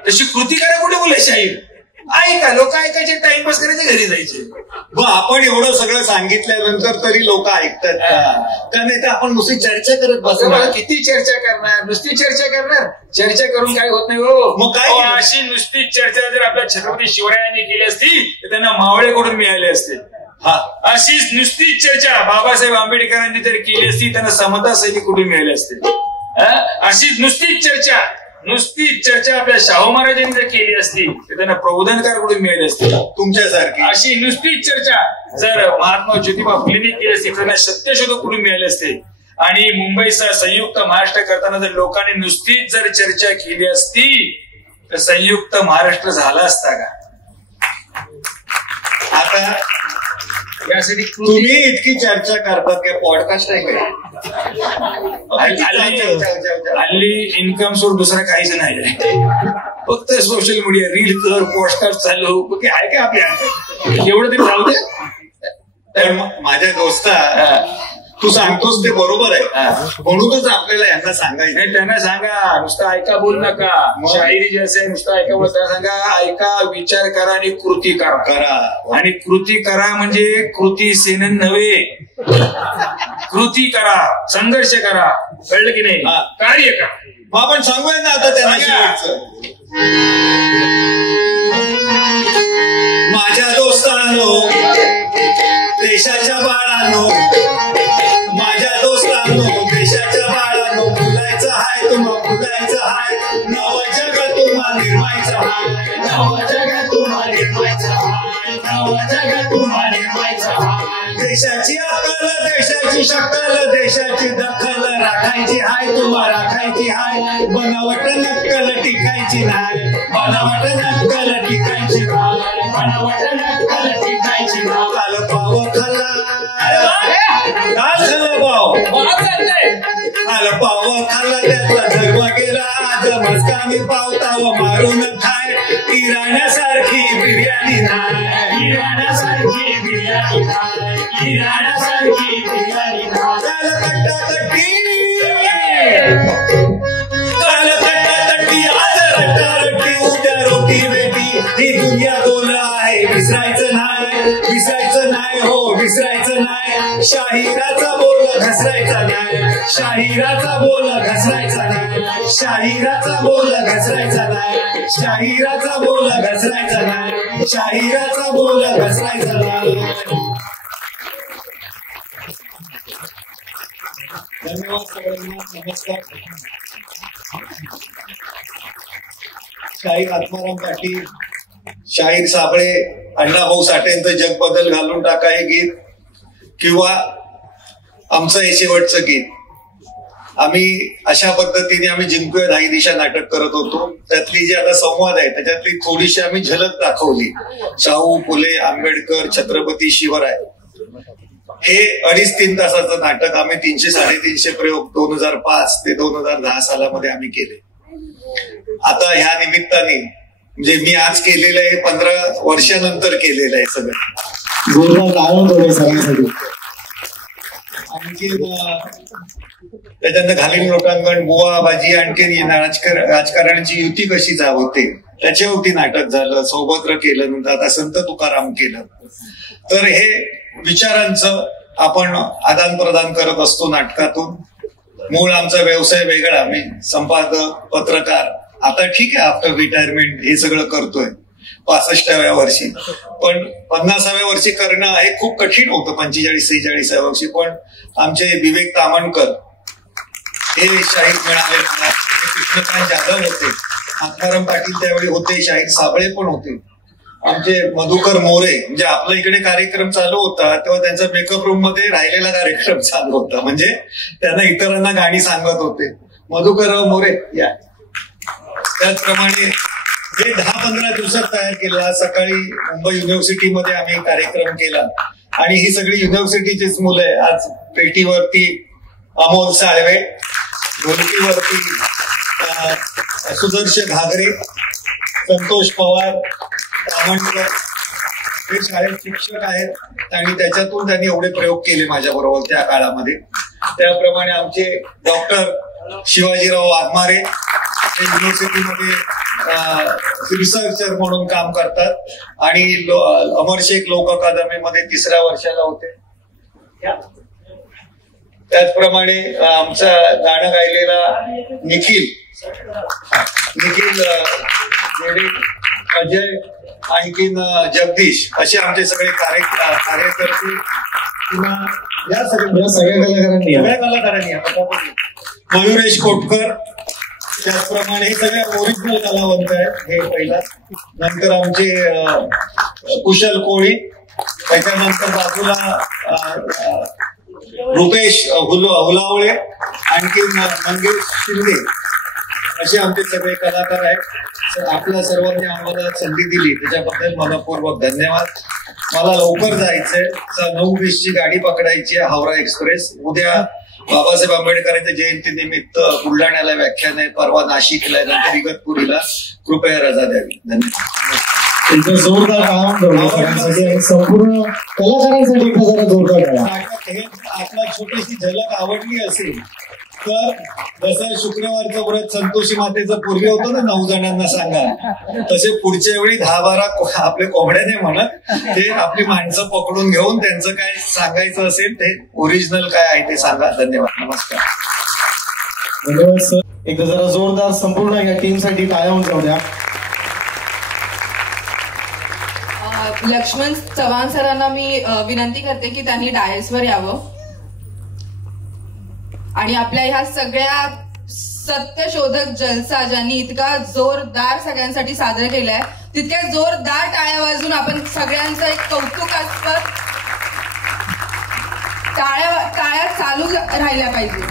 तशी कृती करा कुठे बोलायचे शाहीर. ऐका, लोक ऐकायचे, टाइमपास करायचे, घरी जायचे. मग आपण एवढं सगळं सांगितल्यानंतर तरी लोक ऐकतात का नाही? तर आपण नुसती चर्चा करत बसणार. किती चर्चा करणार? नुसती चर्चा करणार. चर्चा करून काय होत नाही हो. मग काय अशी नुसती चर्चा जर आपल्या छत्रपती शिवरायांनी केली असती तर त्यांना मावळेकडून मिळाले असते. अशीच नुसती चर्चा बाबासाहेब आंबेडकरांनी जर केली असती त्यांना समता सैनिक कुठून मिळाले असते. अशीच नुसती चर्चा आपल्या शाहू महाराजांनी जर केली असती तर त्यांना प्रबोधनकार कुठून मिळाले असते तुमच्यासारखी. अशी नुसती चर्चा जर महात्मा ज्योतिबा फुलेंनी केली असती तर त्यांना सत्यशोधक कुठून मिळाले असते. आणि मुंबईचा संयुक्त महाराष्ट्र करताना जर लोकांनी नुसतीच जर चर्चा केली असती तर संयुक्त महाराष्ट्र झाला असता का? आता यासाठी तुम्ही इतकी चर्चा करतात काय? पॉडकास्ट आहे काय? हल्ली इन्कम सोर्स दुसरा काहीच नाही, फक्त सोशल मीडिया, रील कर, पोस्टकास्ट चालू आहे का आपल्या? एवढं तरी जाऊ दे. तर माझ्या दोस्ता, तू सांगतोस ते बरोबर आहे, म्हणूनच आपल्याला यांना सांगायचं नाही. त्यांना सांगा नुसतं ऐका बोल नका. शाहिरी जे असेल नुसतं ऐका बोल, त्यांना सांगा ऐका, विचार करा आणि कृती करा. आणि कृती करा म्हणजे कृती सेनन नव्हे, कृती करा, संघर्ष करा. कळलं की नाही? कार्य करा. मग आपण सांगूया ना आता त्यांना. माझ्या दोस्तांनो, देशाच्या बाळांनो, माझ्या दोस्तांनो, देशाच्या बाळांनो, फुलायचं हाय तुम्हा, फुलायचं हाय. नवं जग तुम्हा निर्मायचं हाय, नवं जग तुम्हा निर्मायचं हाय, नवं जग तुम्हा निर्मायचं हाय. देशाची अक्कल, देशाची शक्कल, देशाची दखल राखायची हाय तुम्हा, राखायची हाय. बनावट नक्कल टिकायची नाही, बनावट नक्कल टिकायची नाही, बनावट नक्कल टिकायची नाही. काल पाव खाल्ला, काल खाल्ला पाव, काल पाव खाल्ला त्याचा धर्म गेला. आज मस्कामी पावताव मारून खाय. इराण्यासारखी बिर्याणी नाही, इराण्यासारखी बिर्याणी नाही, इराण्यासारखी बिर्याणी नाही. काल कट्टाकट्टी, काल कट्टाकट्टी, आज रट्टारट्टी, उद्या रोटी बेटी. ही दुनिया गोल आहे, विसरायचं नाही, विसरायचं नाही, हो विसरायचं नाही. शाहिराचा बोल घसरायचा नाही, शाहिराचा बोल घसरायचा नाही, शाहिराचा बोल घसरायचा नाही, शाहिराचा बोल घसरायचा नाही, शाहिराचा बोल घसरायचा नाही. धन्यवाद सगळ्यांना. नमस्कार. शाहीर आत्माराम पाटील, शाहीर साबळे, अण्णाभाऊ साठेंचं जग बदल घालून टाका हे गीत, किंवा आमचं हे शेवटचं गीत. आम्ही अशा पद्धतीने आम्ही जिंकूया धाई दिशा नाटक करत होतो. त्यातली जी आता संवाद आहे त्याच्यातली थोडीशी आम्ही झलक दाखवली. शाहू, फुले, आंबेडकर, छत्रपती शिवराय हे 2.5-3 तासाचं नाटक आम्ही 300-350 प्रयोग 2005 ते 2010 सालामध्ये आम्ही केले. आता ह्या निमित्ताने म्हणजे मी आज केलेलं आहे 15 वर्षानंतर केलेलं आहे सगळं. आणखी त्याच्यानंतर घालीन लोटांगण, बुवा बाजी, आणखी राजकारणाची युती कशी जावते त्याच्यावरती नाटक झालं. सौभद्र केलं, नंतर आता संत तुकाराम केलं. तर हे विचारांचं आपण आदान प्रदान करत असतो नाटकातून. मूळ आमचा व्यवसाय वेगळा, मी संपादक, पत्रकार. आता ठीक आहे, आफ्टर रिटायरमेंट हे सगळं करतोय 65व्या वर्षी. पण 50व्या वर्षी करणं हे खूप कठीण होतं. 45-46व्या वर्षी. पण आमचे विवेक तामणकर हे शाहीर मिळाले मला. कृष्णकांत जाधव होते, आत्माराम पाटील त्यावेळी होते, शाहीर साबळे पण होते. आमचे मधुकर मोरे, म्हणजे आपल्या इकडे कार्यक्रम चालू होता तेव्हा त्यांचा मेकअप रूम मध्ये राहिलेला कार्यक्रम चालू होता. म्हणजे त्यांना इतरांना गाणी सांगत होते. मधुकरराव मोरे या. त्याचप्रमाणे हे 10-15 दिवसात तयार केलं. सकाळी मुंबई युनिव्हर्सिटीमध्ये आम्ही कार्यक्रम केला आणि ही सगळी युनिव्हर्सिटीचीच मुलं आहे. आज पेटीवरती अमोल साळवे, ढोलकीवरती सुदर्श घागरे, संतोष पवार, तामणकर हे शाळेत शिक्षक आहेत आणि त्याच्यातून त्यांनी एवढे प्रयोग केले माझ्या बरोबर त्या काळामध्ये. त्याप्रमाणे आमचे डॉक्टर शिवाजीराव वाघमारे हे युनिव्हर्सिटीमध्ये रिसर्चर म्हणून काम करतात आणि अमर शेख लोक अकादमीमध्ये 3ऱ्या वर्षाला होते. त्याचप्रमाणे आमचा गाणं गायलेला निखिल अजय आणखीन जगदीश असे आमचे सगळे कार्यकर्ते किंवा या सगळ्या कलाकारांनी मयुरेश कोटकर त्याचप्रमाणे हे सगळे ओरिजिनल कलावंत आहेत. हे पहिला, नंतर आमचे कुशल कोळी, त्याच्यानंतर बाजूला रुपेश हुलावळे, आणखी मंगेश शिंदे असे आमचे सगळे कलाकार आहेत. आपल्या सर्वांनी आम्हाला संधी दिली त्याच्याबद्दल मनपूर्वक धन्यवाद. मला लवकर जायचंय, 9:20ची गाडी पकडायची आहे, हावरा एक्सप्रेस. उद्या बाबासाहेब आंबेडकरांच्या जयंती निमित्त बुलढाण्याला व्याख्यान आहे, परवा नाशिकला, नंतर इगतपुरीला. कृपया रजा द्यावी. धन्यवाद. जोरदार संपूर्ण कलाकारांसाठी आपला छोटीशी झलक आवडली असेल तर जसं शुक्रवारचं व्रत संतोषी मातेचं पूर्वी होतं ना 9 जणांना सांगा, तसे पुढच्या वेळी 10-12 आपले कोंबड्या नाही म्हणत, ते आपली माणसं पकडून घेऊन त्यांचं काय सांगायचं असेल ते ओरिजिनल काय आहे ते सांगा. धन्यवाद. नमस्कार. धन्यवाद सर. एकदा जरा जोरदार संपूर्ण या टीमसाठी टाळ्या होऊन द्या. लक्ष्मण चव्हाण सरांना मी विनंती करते की त्यांनी डायसवर यावं आणि आपल्या ह्या सगळ्या सत्यशोधक जलसा ज्यांनी इतका जोरदार सगळ्यांसाठी साजरा केलाय, तितक्या जोरदार टाळ्या वाजून आपण सगळ्यांचं एक कौतुकास्पद टाळ्या चालू राहिल्या पाहिजे.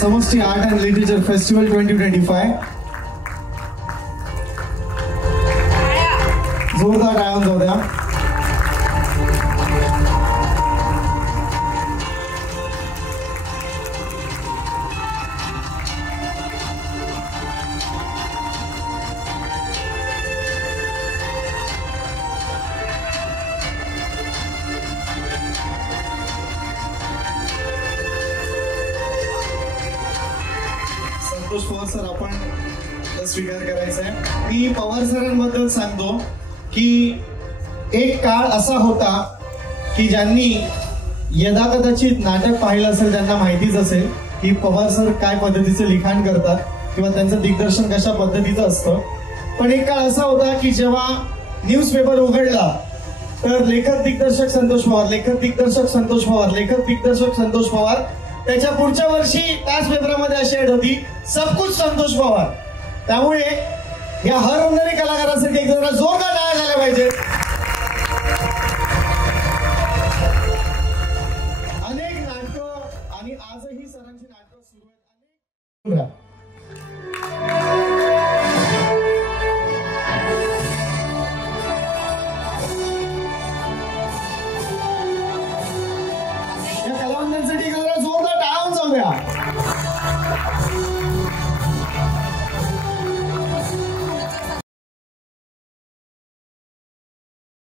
समष्टी आर्ट अँड लिटरेचर फेस्टिवल 2025 जोरदार टाळ्या जाऊ द्या. संतोष पवार सर, आपण स्वीकार करायचा आहे. मी पवार सरांबद्दल सांगतो की एक काळ असा होता की ज्यांनी यदाकदाचित नाटक पाहिलं असेल त्यांना माहितीच असेल की पवार सर काय पद्धतीचं लिखाण करतात किंवा त्यांचं दिग्दर्शन कशा पद्धतीचं असतं. पण एक काळ असा होता की जेव्हा न्यूजपेपर उघडला तर लेखक दिग्दर्शक संतोष पवार, लेखक दिग्दर्शक संतोष पवार, लेखक दिग्दर्शक संतोष पवार. त्याच्या पुढच्या वर्षी त्याच पेपरामध्ये अशी ऍड होती सब कुछ संतोष पवार. त्यामुळे या हरहुन्नरी कलाकारांसाठी एक जरा जोरदार टाळ्या झाल्या पाहिजे. अनेक नाटकं आणि आजही सरांची नाटकं सुरू आहेत. या कलावंतांसाठी एक जरा जोरदार टाळ्या जाऊ द्या.